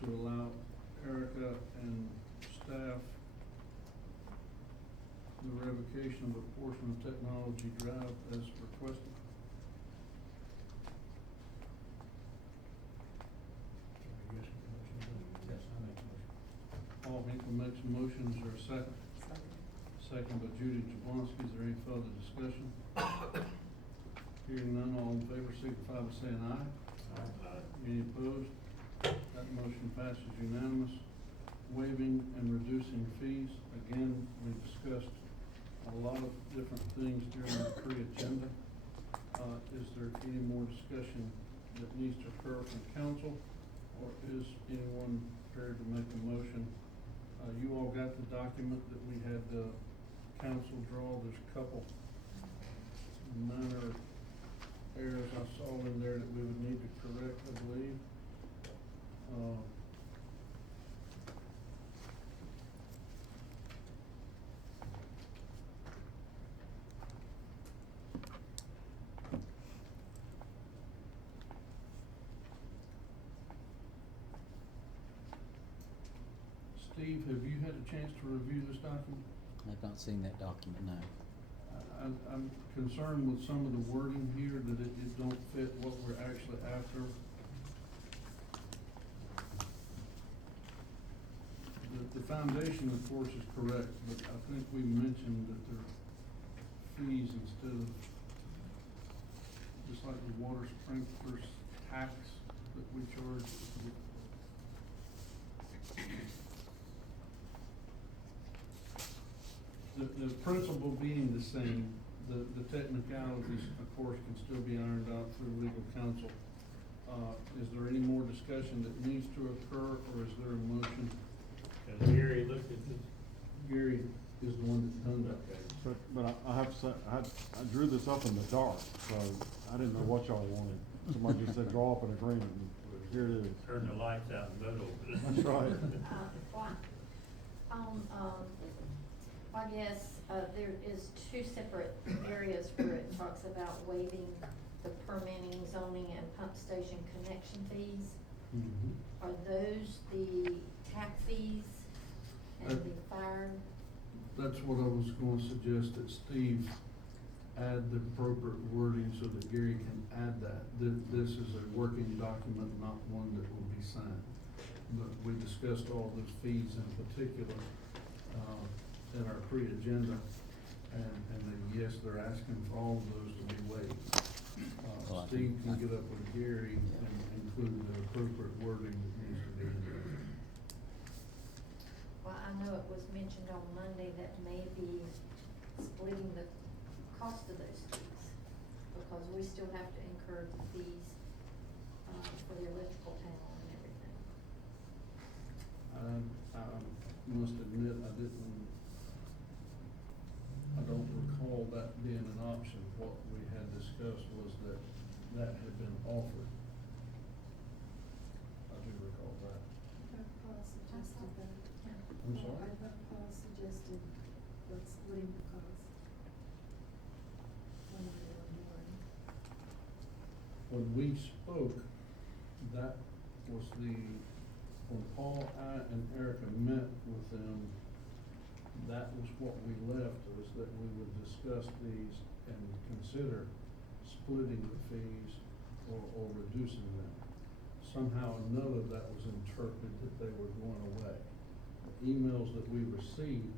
to allow Erica and staff the revocation of a portion of Technology Drive as requested? Yes, I make a motion. Paul Hinkle makes a motion, is there a second? Second by Judy Jablonski, is there any further discussion? Hearing none, all in favor signify by saying aye. Aye. Any opposed? That motion passes unanimous. Waiving and reducing fees, again, we discussed a lot of different things during the pre-agenda. Is there any more discussion that needs to occur from council, or is anyone prepared to make a motion? You all got the document that we had the council draw. There's a couple minor errors I saw in there that we would need to correct, I believe. Steve, have you had a chance to review this document? I've not seen that document, no. I'm concerned with some of the wording here, that it don't fit what we're actually after. The foundation, of course, is correct, but I think we mentioned that there are fees instead of, just like the water sprinklers tax that we charge. The principle being the same, the technicalities, of course, can still be ironed out through legal counsel. Is there any more discussion that needs to occur, or is there a motion? Has Gary looked at this? Gary is the one that done that. But I have to say, I drew this up in the dark, so I didn't know what y'all wanted. Somebody just said draw up an agreement, and here it is. Turn the lights out and vote over it. That's right. I guess, there is two separate areas where it talks about waiving the permitting, zoning, and pump station connection fees. Mhm. Are those the tap fees and the fire? That's what I was gonna suggest, that Steve add the appropriate wording so that Gary can add that. This is a working document, not one that will be signed. But we discussed all those fees in particular, in our pre-agenda, and then, yes, they're asking for all of those to be waived. Steve can get up with Gary and include the appropriate wording that needs to be in there. Well, I know it was mentioned on Monday that maybe splitting the cost of those fees, because we still have to incur the fees, for the electrical panel and everything. I must admit, I don't recall that being an option. What we had discussed was that had been offered. I do recall that. Paul suggested that. I'm sorry? I thought Paul suggested what's splitting the cost. When we were doing. When we spoke, that was when Paul, I, and Erica met with them, that was what we left, was that we would discuss these and consider splitting the fees or reducing them. Somehow or another, that was interpreted that they were going away. The emails that we received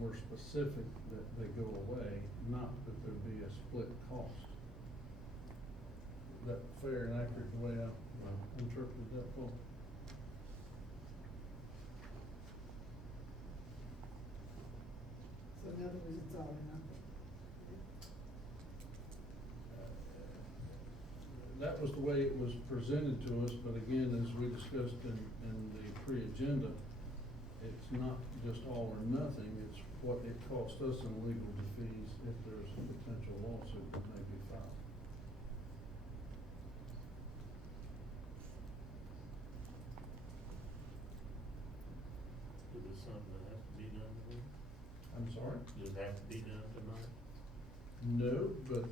were specific that they go away, not that there be a split cost. Is that fair and accurate the way I interpreted that, Paul? So in other words, it's all or nothing. That was the way it was presented to us, but again, as we discussed in the pre-agenda, it's not just all or nothing, it's what it costs us in legal fees if there's a potential lawsuit that may be filed. Is this something that has to be done tonight? I'm sorry? Does it have to be done tonight? No, but,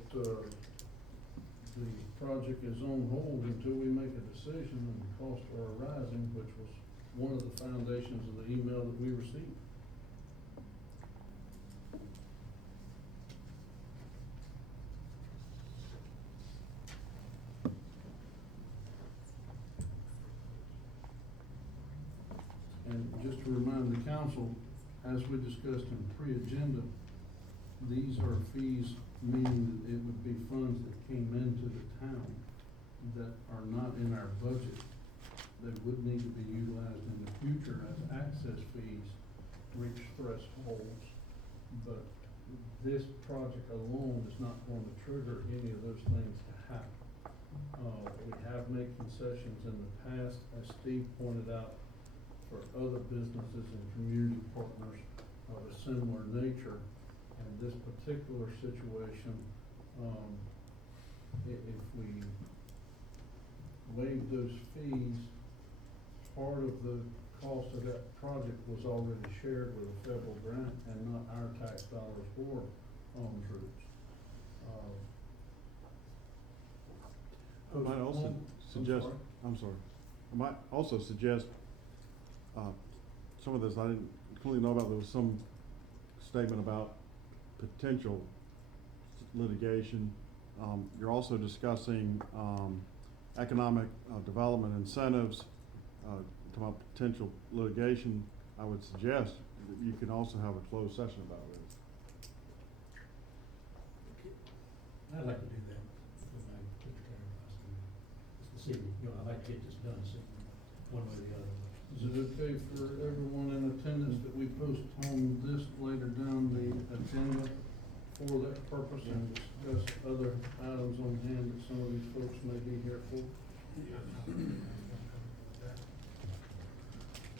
the project is on hold until we make a decision and costs are arising, which was one of the foundations of the email that we received. And just to remind the council, as we discussed in pre-agenda, these are fees, meaning that it would be funds that came into the town that are not in our budget. They would need to be utilized in the future as access fees reach thresholds. But this project alone is not going to trigger any of those things to happen. We have made concessions in the past, as Steve pointed out, for other businesses and community partners of a similar nature. And this particular situation, if we waive those fees, part of the cost of that project was already shared with a federal grant and not our tax dollars or Troops. I might also suggest, I'm sorry, I might also suggest, some of this I didn't clearly know about. There was some statement about potential litigation. You're also discussing, economic, development incentives, come up potential litigation. I would suggest that you can also have a closed session about this. I'd like to do that, if I could clarify this evening, I'd like to get this done this evening, one way or the other. Is it okay for everyone in attendance that we postpone this later down the agenda for that purpose and discuss other items on hand that some of these folks may be here for?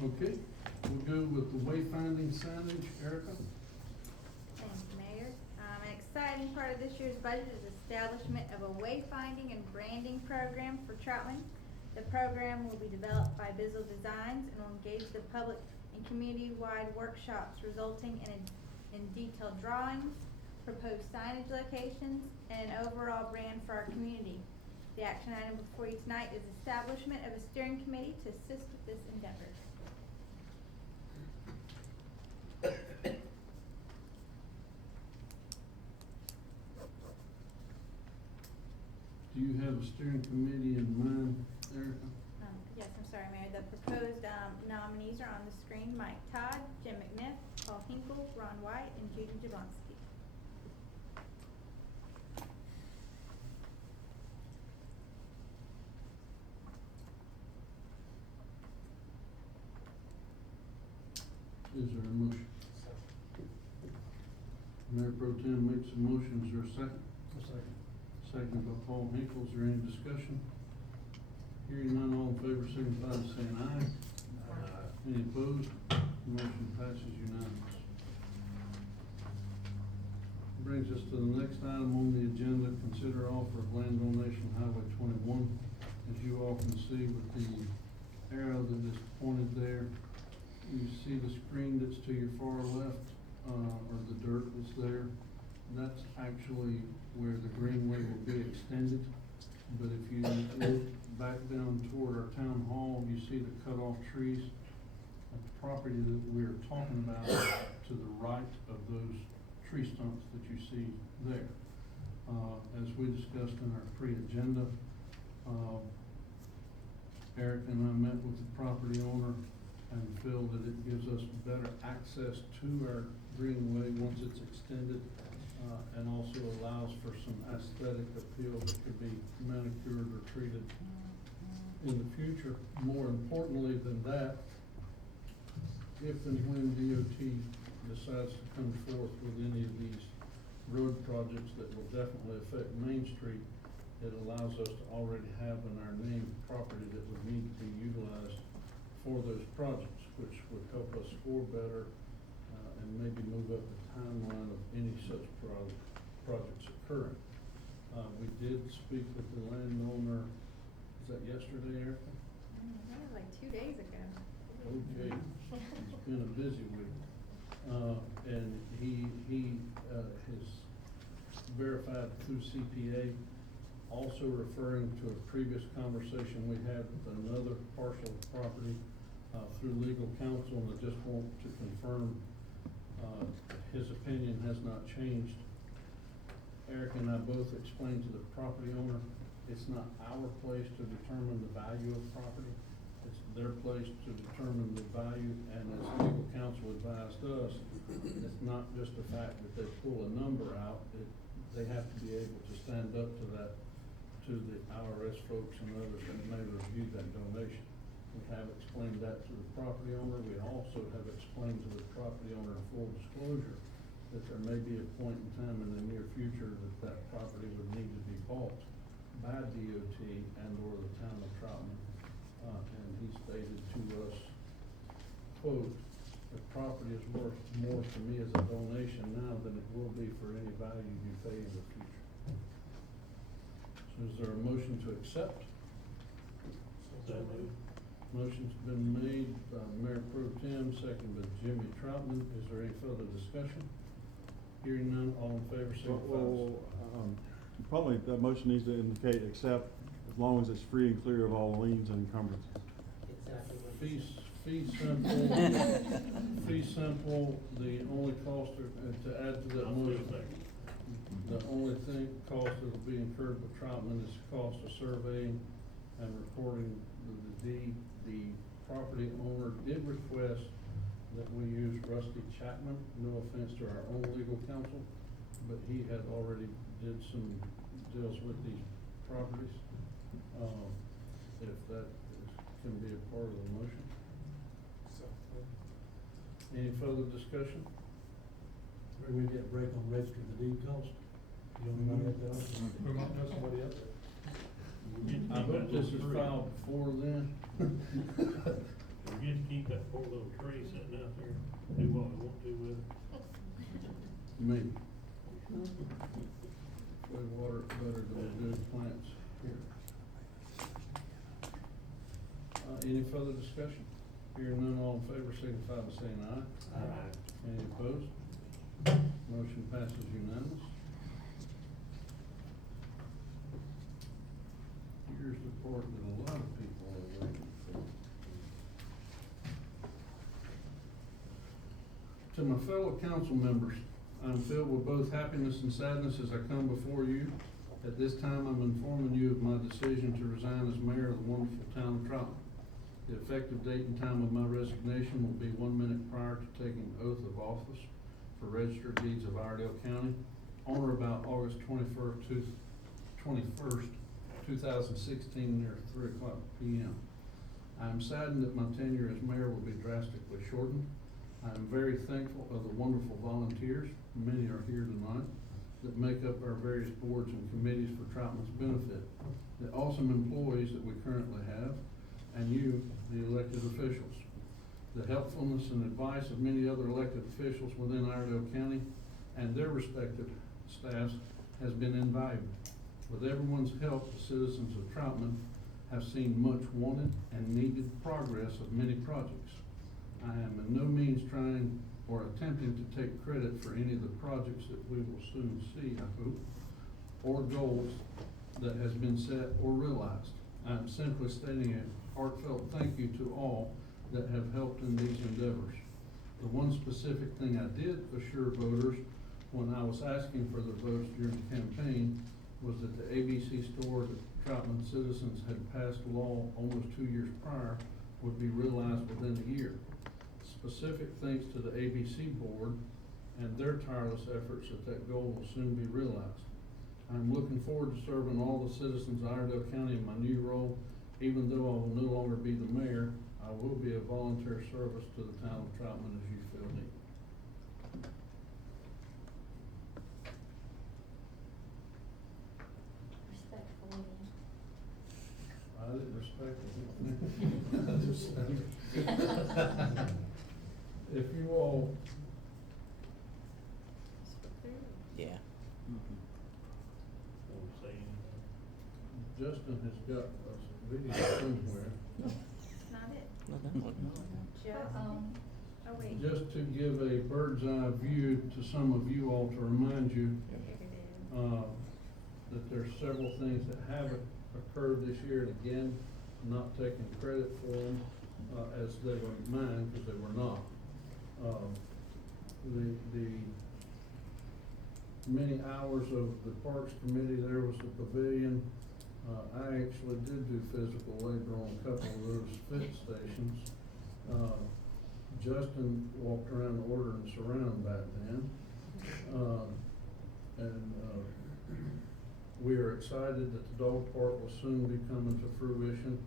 Okay, we'll go with the wayfinding signage. Erica? Thank you, Mayor. An exciting part of this year's budget is establishment of a wayfinding and branding program for Troutman. The program will be developed by Bizzle Designs and will engage the public in community-wide workshops resulting in detailed drawings, proposed signage locations, and an overall brand for our community. The action item before you tonight is establishment of a steering committee to assist with this endeavor. Do you have a steering committee in mind, Erica? Yes, I'm sorry, Mayor. The proposed nominees are on the screen: Mike Todd, Jim McNiff, Paul Hinkle, Ron White, and Judy Jablonski. Is there a motion? Mayor Pro Tem makes a motion. Is there a second? A second. Second by Paul Hinkle. Is there any discussion? Hearing none, all in favor, signify by saying aye. Aye. Any opposed? Motion passes unanimous. Brings us to the next item on the agenda, consider offer of land donation Highway 21. As you all can see with the arrow that is pointed there, you see the screen that's to your far left, or the dirt that's there. That's actually where the greenway will be extended. But if you look back down toward our town hall, you see the cut off trees. The property that we're talking about is to the right of those tree stumps that you see there. As we discussed in our pre-agenda, Eric and I met with the property owner and feel that it gives us better access to our greenway once it's extended, and also allows for some aesthetic appeal that could be manicured or treated in the future. More importantly than that, if and when DOT decides to come forth with any of these road projects that will definitely affect Main Street, it allows us to already have in our name property that would need to be utilized for those projects, which would help us score better, and maybe move up the timeline of any such projects occurring. We did speak with the landowner, is that yesterday, Erica? That was like 2 days ago. Okay, it's been a busy week. And he has verified through CPA, also referring to a previous conversation we had with another parcel property, through legal counsel, and I just want to confirm, his opinion has not changed. Eric and I both explained to the property owner, it's not our place to determine the value of property. It's their place to determine the value, and as legal counsel advised us, it's not just the fact that they pull a number out, they have to be able to stand up to that, to the IRS folks and others that may review that donation. We have explained that to the property owner. We also have explained to the property owner in full disclosure that there may be a point in time in the near future that property would need to be bought by DOT and or the town of Troutman. And he stated to us, quote, "The property is worth more to me as a donation now than it will be for any value you pay in the future." So is there a motion to accept? So moved. Motion's been made by Mayor Pro Tem, second by Jimmy Troutman. Is there any further discussion? Hearing none, all in favor, signify by Probably that motion needs to indicate accept, as long as it's free and clear of all liens and encumbrances. Exactly what it Fee simple, fee simple, the only cost to add to that I'll do motion. a second. The only cost that'll be incurred by Troutman is the cost of surveying and recording the deed. The property owner did request that we use Rusty Chapman, no offense to our own legal counsel, but he had already did some deals with these properties. If that can be a part of the motion. So, Any further discussion? Maybe we get a break on registering the deed cost. You don't mind that, We might know somebody up there. I hope this is filed before then. We get to keep that poor little tree sitting out there, do what we want to with it. Maybe. We water it better than we do plants here. Any further discussion? Hearing none, all in favor signify by saying aye. Aye. Any opposed? Motion passes unanimous. Here's the part that a lot of people are waiting for. To my fellow council members, I'm filled with both happiness and sadness as I come before you. At this time, I'm informing you of my decision to resign as mayor of the wonderful town of Troutman. The effective date and time of my resignation will be 1 minute prior to taking oath of office for registered deeds of Iredell County on or about August 21st, 2016, near 3:00 p.m. I am saddened that my tenure as mayor will be drastically shortened. I am very thankful of the wonderful volunteers, many are here tonight, that make up our various boards and committees for Troutman's benefit, the awesome employees that we currently have, and you, the elected officials. The helpfulness and advice of many other elected officials within Iredell County and their respective staffs has been invaluable. With everyone's help, the citizens of Troutman have seen much wanted and needed progress of many projects. I am in no means trying or attempting to take credit for any of the projects that we will soon see, I hope, or goals that has been set or realized. I am simply stating a heartfelt thank you to all that have helped in these endeavors. The one specific thing I did assure voters when I was asking for their votes during the campaign was that the ABC store that Troutman citizens had passed law almost 2 years prior would be realized within a year. Specific thanks to the ABC board and their tireless efforts that goal will soon be realized. I'm looking forward to serving all the citizens of Iredell County in my new role. Even though I will no longer be the mayor, I will be a volunteer service to the town of Troutman as you feel need. Respectfully. I didn't respect it. If you all, Yeah. Won't say anything. Justin has got a video somewhere. Not it. Not that one. Just, oh wait. Just to give a bird's eye view to some of you all, to remind you, Here it is. that there's several things that haven't occurred this year, and again, not taking credit for them, as they were mine, because they were not. The many hours of the Parks Committee, there was the pavilion. I actually did do physical labor on a couple of those fit stations. Justin walked around ordering surround back then. We are excited that the dog park will soon be coming to fruition.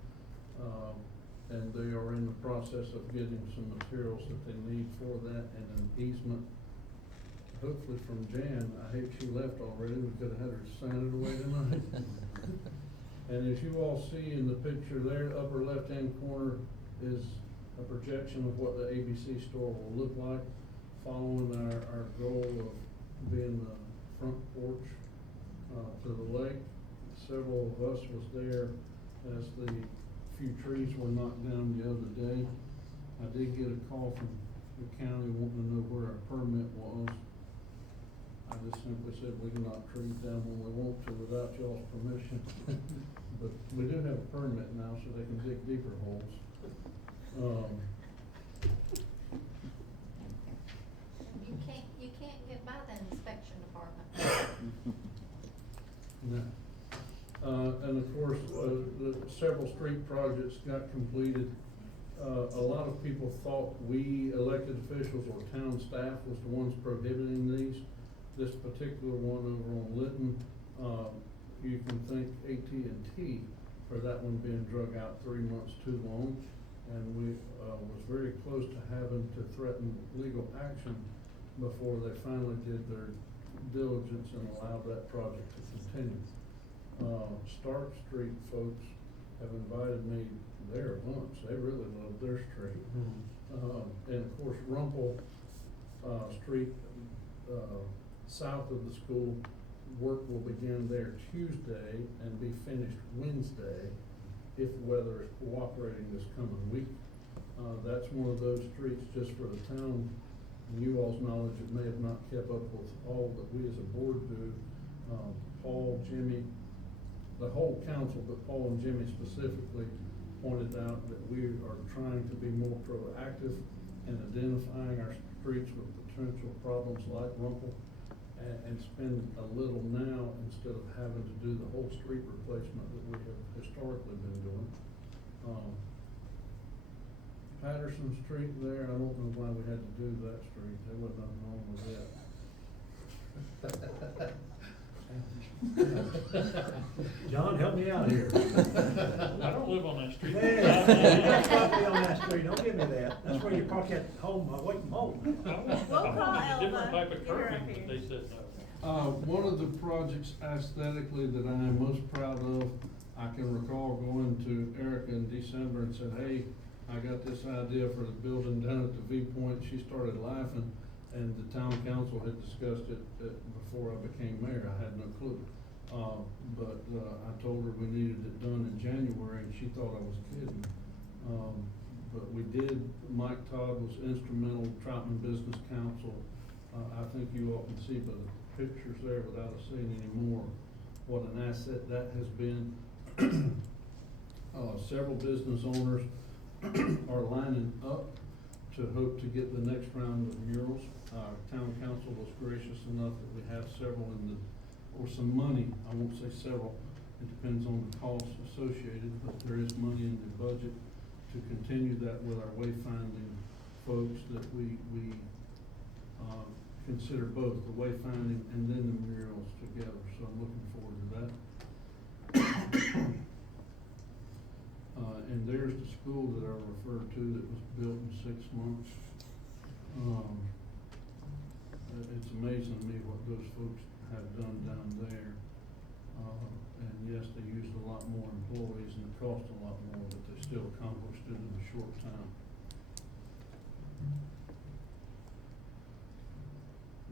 And they are in the process of getting some materials that they need for that, and an easement, hopefully from Jan. I hate she left already, we could have had her sign it away tonight. And as you all see in the picture there, upper left-hand corner is a projection of what the ABC store will look like, following our goal of being the front porch to the lake. Several of us was there as the few trees were knocked down the other day. I did get a call from the county wanting to know where our permit was. I just simply said we can knock trees down when we want to without y'all's permission. But we do have a permit now, so they can dig deeper holes. You can't get by the inspection department. several street projects got completed. A lot of people thought we elected officials or town staff was the ones prohibiting these. This particular one over on Lytton, you can thank AT&T for that one being drug out 3 months too long. And we, was very close to having to threaten legal action before they finally did their diligence and allowed that project to continue. Stark Street folks have invited me there once. They really love their street. And of course, Rumpel, Street, south of the school, work will begin there Tuesday and be finished Wednesday if weather is cooperating this coming week. That's one of those streets, just for the town, and you all's knowledge, it may have not kept up with all that we as a board do. Paul, Jimmy, the whole council, but Paul and Jimmy specifically pointed out that we are trying to be more proactive in identifying our streets with potential problems like Rumpel, and spend a little now instead of having to do the whole street replacement that we have historically been doing. Patterson Street there, I don't know why we had to do that street. There wasn't nothing wrong with that. John, help me out here. I don't live on that street. Yeah, you don't park me on that street, don't give me that. That's where you park at home, away from home. We'll call A different Elva, type of get her up curving, here. but they said no. One of the projects aesthetically that I am most proud of, I can recall going to Erica in December and said, hey, I got this idea for the building down at the V Point. She started laughing, and the town council had discussed it before I became mayor. I had no clue. But I told her we needed it done in January, and she thought I was kidding. But we did. Mike Todd was instrumental, Troutman Business Council. I think you all can see by the pictures there, without us saying any more, what an asset that has been. Several business owners are lining up to hope to get the next round of murals. Our town council was gracious enough that we have several or some money, I won't say several, it depends on the costs associated, but there is money in the budget to continue that with our wayfinding folks, that we consider both the wayfinding and then the murals together, so I'm looking forward to that. And there's the school that I referred to that was built in 6 months. It's amazing to me what those folks have done down there. And yes, they used a lot more employees and it cost a lot more, but they still accomplished it in a short time.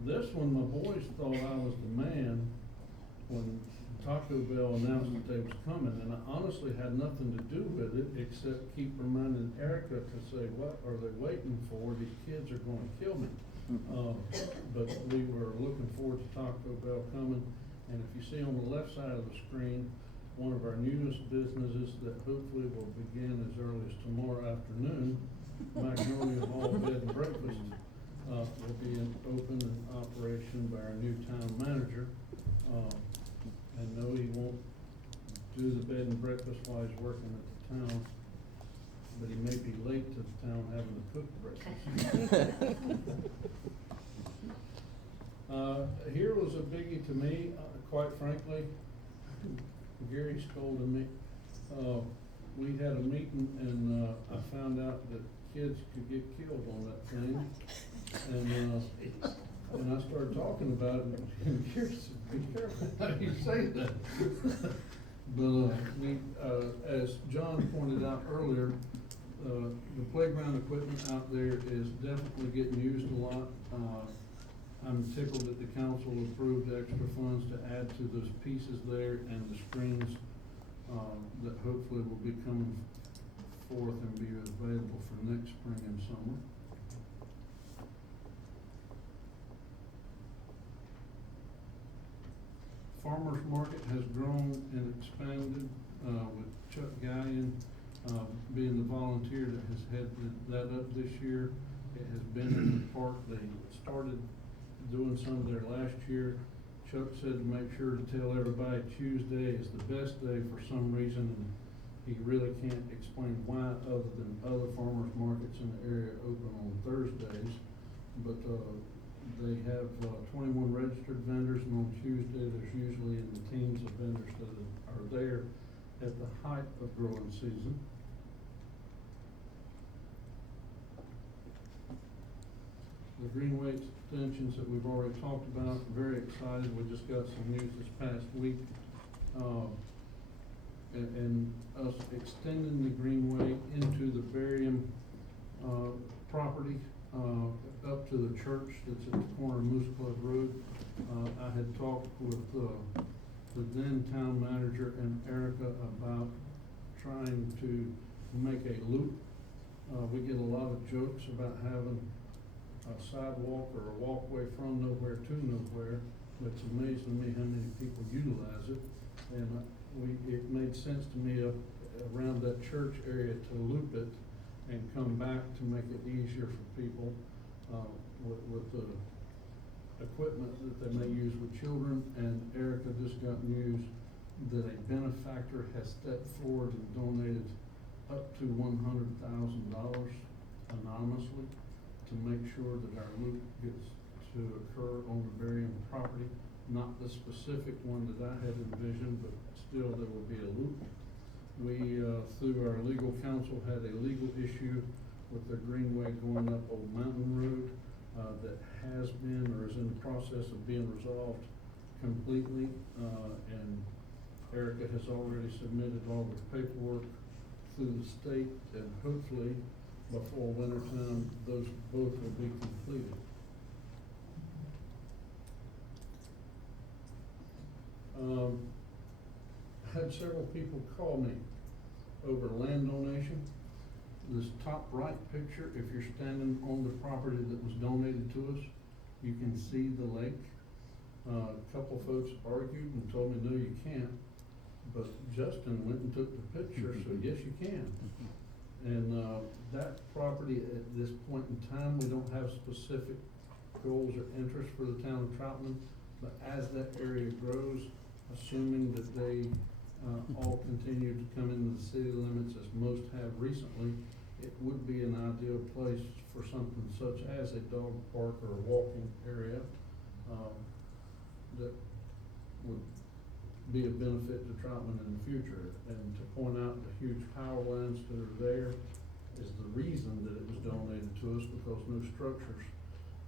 This one, my boys thought I was the man when Taco Bell announced that they was coming, and I honestly had nothing to do with it except keep reminding Erica to say, what are they waiting for? These kids are gonna kill me. But we were looking forward to Taco Bell coming, and if you see on the left side of the screen, one of our newest businesses that hopefully will begin as early as tomorrow afternoon, Magnolia Hall Bed and Breakfast, will be open and operation by our new town manager. And no, he won't do the bed and breakfast while he's working at the town, but he may be late to the town having to cook breakfast. Here was a biggie to me, quite frankly. Gary scolded me. We had a meeting and I found out that kids could get killed on that thing. And I started talking about it, and Gary said, be careful how you say that. But as John pointed out earlier, the playground equipment out there is definitely getting used a lot. I'm tickled that the council approved extra funds to add to those pieces there and the screens that hopefully will be coming forth and be available for next spring and summer. Farmers Market has grown and expanded with Chuck Gallion being the volunteer that has headed that up this year. It has been in the park. They started doing some there last year. Chuck said to make sure to tell everybody Tuesday is the best day for some reason, and He really can't explain why, other than other farmers markets in the area open on Thursdays. But, they have, 21 registered vendors, and on Tuesday, there's usually in the teens of vendors that are there at the height of growing season. The Greenway extensions that we've already talked about, very excited, we just got some news this past week. And us extending the Greenway into the Barium, property, up to the church that's at the corner of Moose Club Road. I had talked with, the then town manager and Erica about trying to make a loop. We get a lot of jokes about having a sidewalk or a walkway from nowhere to nowhere. It's amazing to me how many people utilize it. And it made sense to me up around that church area to loop it and come back to make it easier for people, with the equipment that they may use with children. And Erica just got news that a benefactor has stepped forward and donated up to $100,000 anonymously to make sure that our loop gets to occur on the Barium property. Not the specific one that I had envisioned, but still there will be a loop. We, through our legal counsel, had a legal issue with the Greenway going up Old Mountain Road, that has been or is in the process of being resolved completely. And Erica has already submitted all the paperwork through the state, and hopefully before winter time, those both will be completed. Had several people call me over land donation. This top right picture, if you're standing on the property that was donated to us, you can see the lake. A couple folks argued and told me, no, you can't. But Justin went and took the picture, so yes, you can. And that property at this point in time, we don't have specific goals or interests for the town of Troutman. But as that area grows, assuming that they all continue to come into the city limits as most have recently, it would be an ideal place for something such as a dog park or a walking area that would be a benefit to Troutman in the future. And to point out the huge power lines that are there is the reason that it was donated to us, because no structures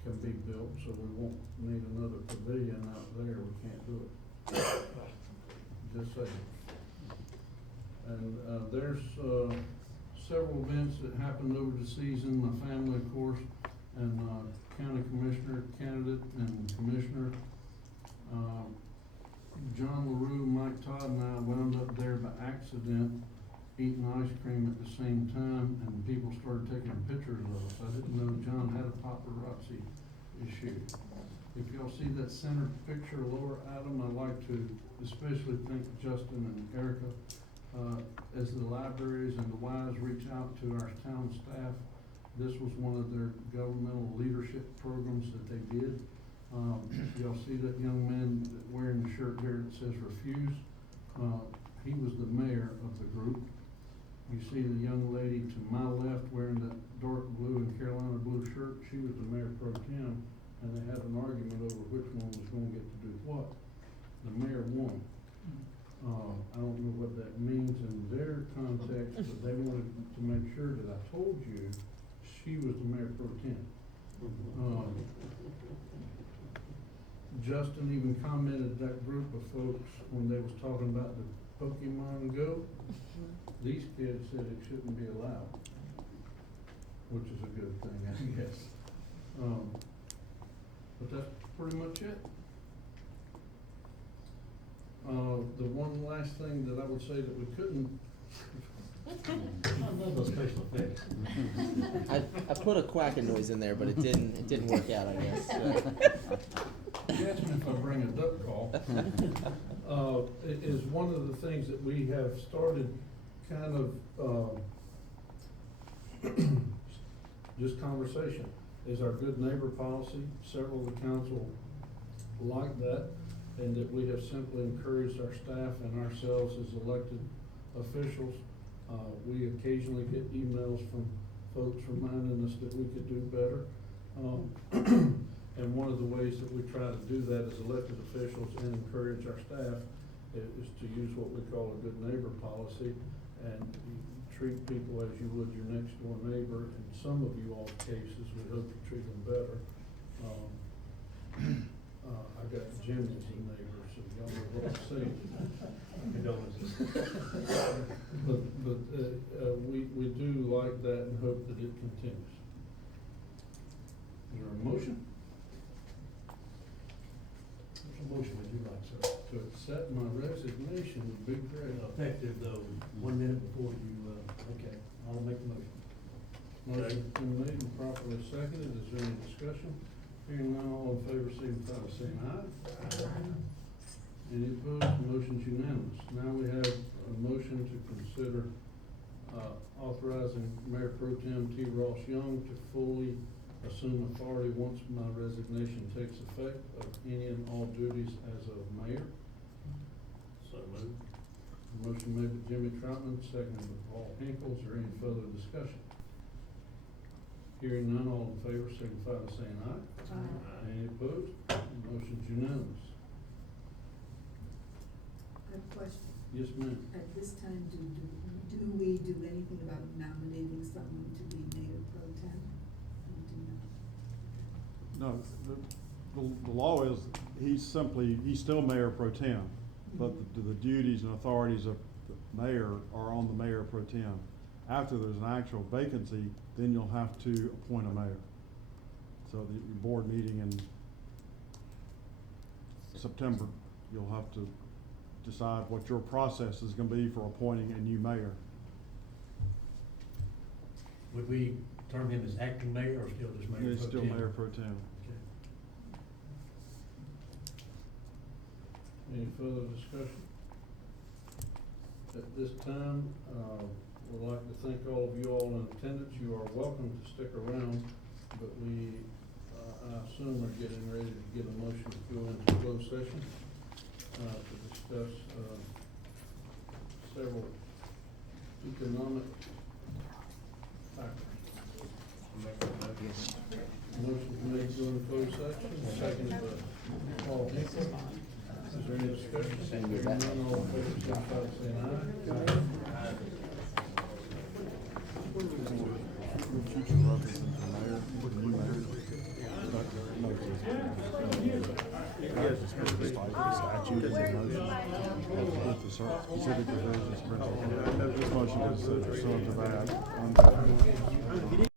can be built, so we won't need another pavilion out there. We can't do it. Just saying. And there's several events that happened over the season. My family, of course, and county commissioner candidate and commissioner. John LaRue, Mike Todd, and I wound up there by accident eating ice cream at the same time, and people started taking pictures of us. I didn't know John had a paparazzi issue. If y'all see that center picture, Laura Adam, I'd like to especially thank Justin and Erica. As the libraries and the Y's reach out to our town staff, this was one of their governmental leadership programs that they did. Y'all see that young man wearing the shirt there that says refuse? He was the mayor of the group. You see the young lady to my left wearing that dark blue and Carolina blue shirt, she was the mayor pro tem, and they had an argument over which one was gonna get to do what. The mayor won. I don't know what that means in their context, but they wanted to make sure that I told you she was the mayor pro tem. Justin even commented that group of folks when they was talking about the Pokemon Go. These kids said it shouldn't be allowed, which is a good thing, I guess. But that's pretty much it. The one last thing that I would say that we couldn't. Those special effects. I put a quacking noise in there, but it didn't work out, I guess. You asked me if I bring a duck call. It is one of the things that we have started kind of, just conversation, is our good neighbor policy. Several of the council like that, and that we have simply encouraged our staff and ourselves as elected officials We occasionally get emails from folks reminding us that we could do better. And one of the ways that we try to do that as elected officials and encourage our staff is to use what we call a good neighbor policy, and you treat people as you would your next door neighbor. In some of you all's cases, we hope to treat them better. I got Jimmy as a neighbor, so y'all know what I'm saying. Condolences. But we do like that and hope that it continues. Is there a motion? What's a motion would you like, sir? To accept my resignation would be great. Effective though, 1 minute before you, okay, I'll make the motion. Motion's been made and properly seconded. Is there any discussion? Hearing none, all in favor, signify by saying aye. Any opposed? Motion's unanimous. Now we have a motion to consider authorizing Mayor Pro Tem T. Ross Young to fully assume authority once my resignation takes effect of any and all duties as of mayor. So moved. Motion made by Jimmy Troutman, seconded by Paul Hinkle. Is there any further discussion? Hearing none, all in favor, signify by saying aye. Aye. Any opposed? Motion's unanimous. I have a question. Yes, ma'am. At this time, do we do anything about nominating someone to be mayor pro tem? We do not. No, the law is, he's still mayor pro tem, but the duties and authorities of the mayor are on the mayor pro tem. After there's an actual vacancy, then you'll have to appoint a mayor. So the board meeting in September, you'll have to decide what your process is gonna be for appointing a new mayor. Would we term him as acting mayor or still just mayor pro tem? He's still mayor pro tem. Okay. Any further discussion? At this time, we'd like to thank all of you all in attendance. You are welcome to stick around, but we, I assume, are getting ready to get a motion to go into closed session to discuss several economic factors. Motion made to go into closed session, seconded by Paul Hinkle. Is there any discussion? Hearing none, all in favor, signify by saying aye. Future representative for mayor, new mayor. Statute is a motion with the specific provisions, principles. This motion is pursuant to that.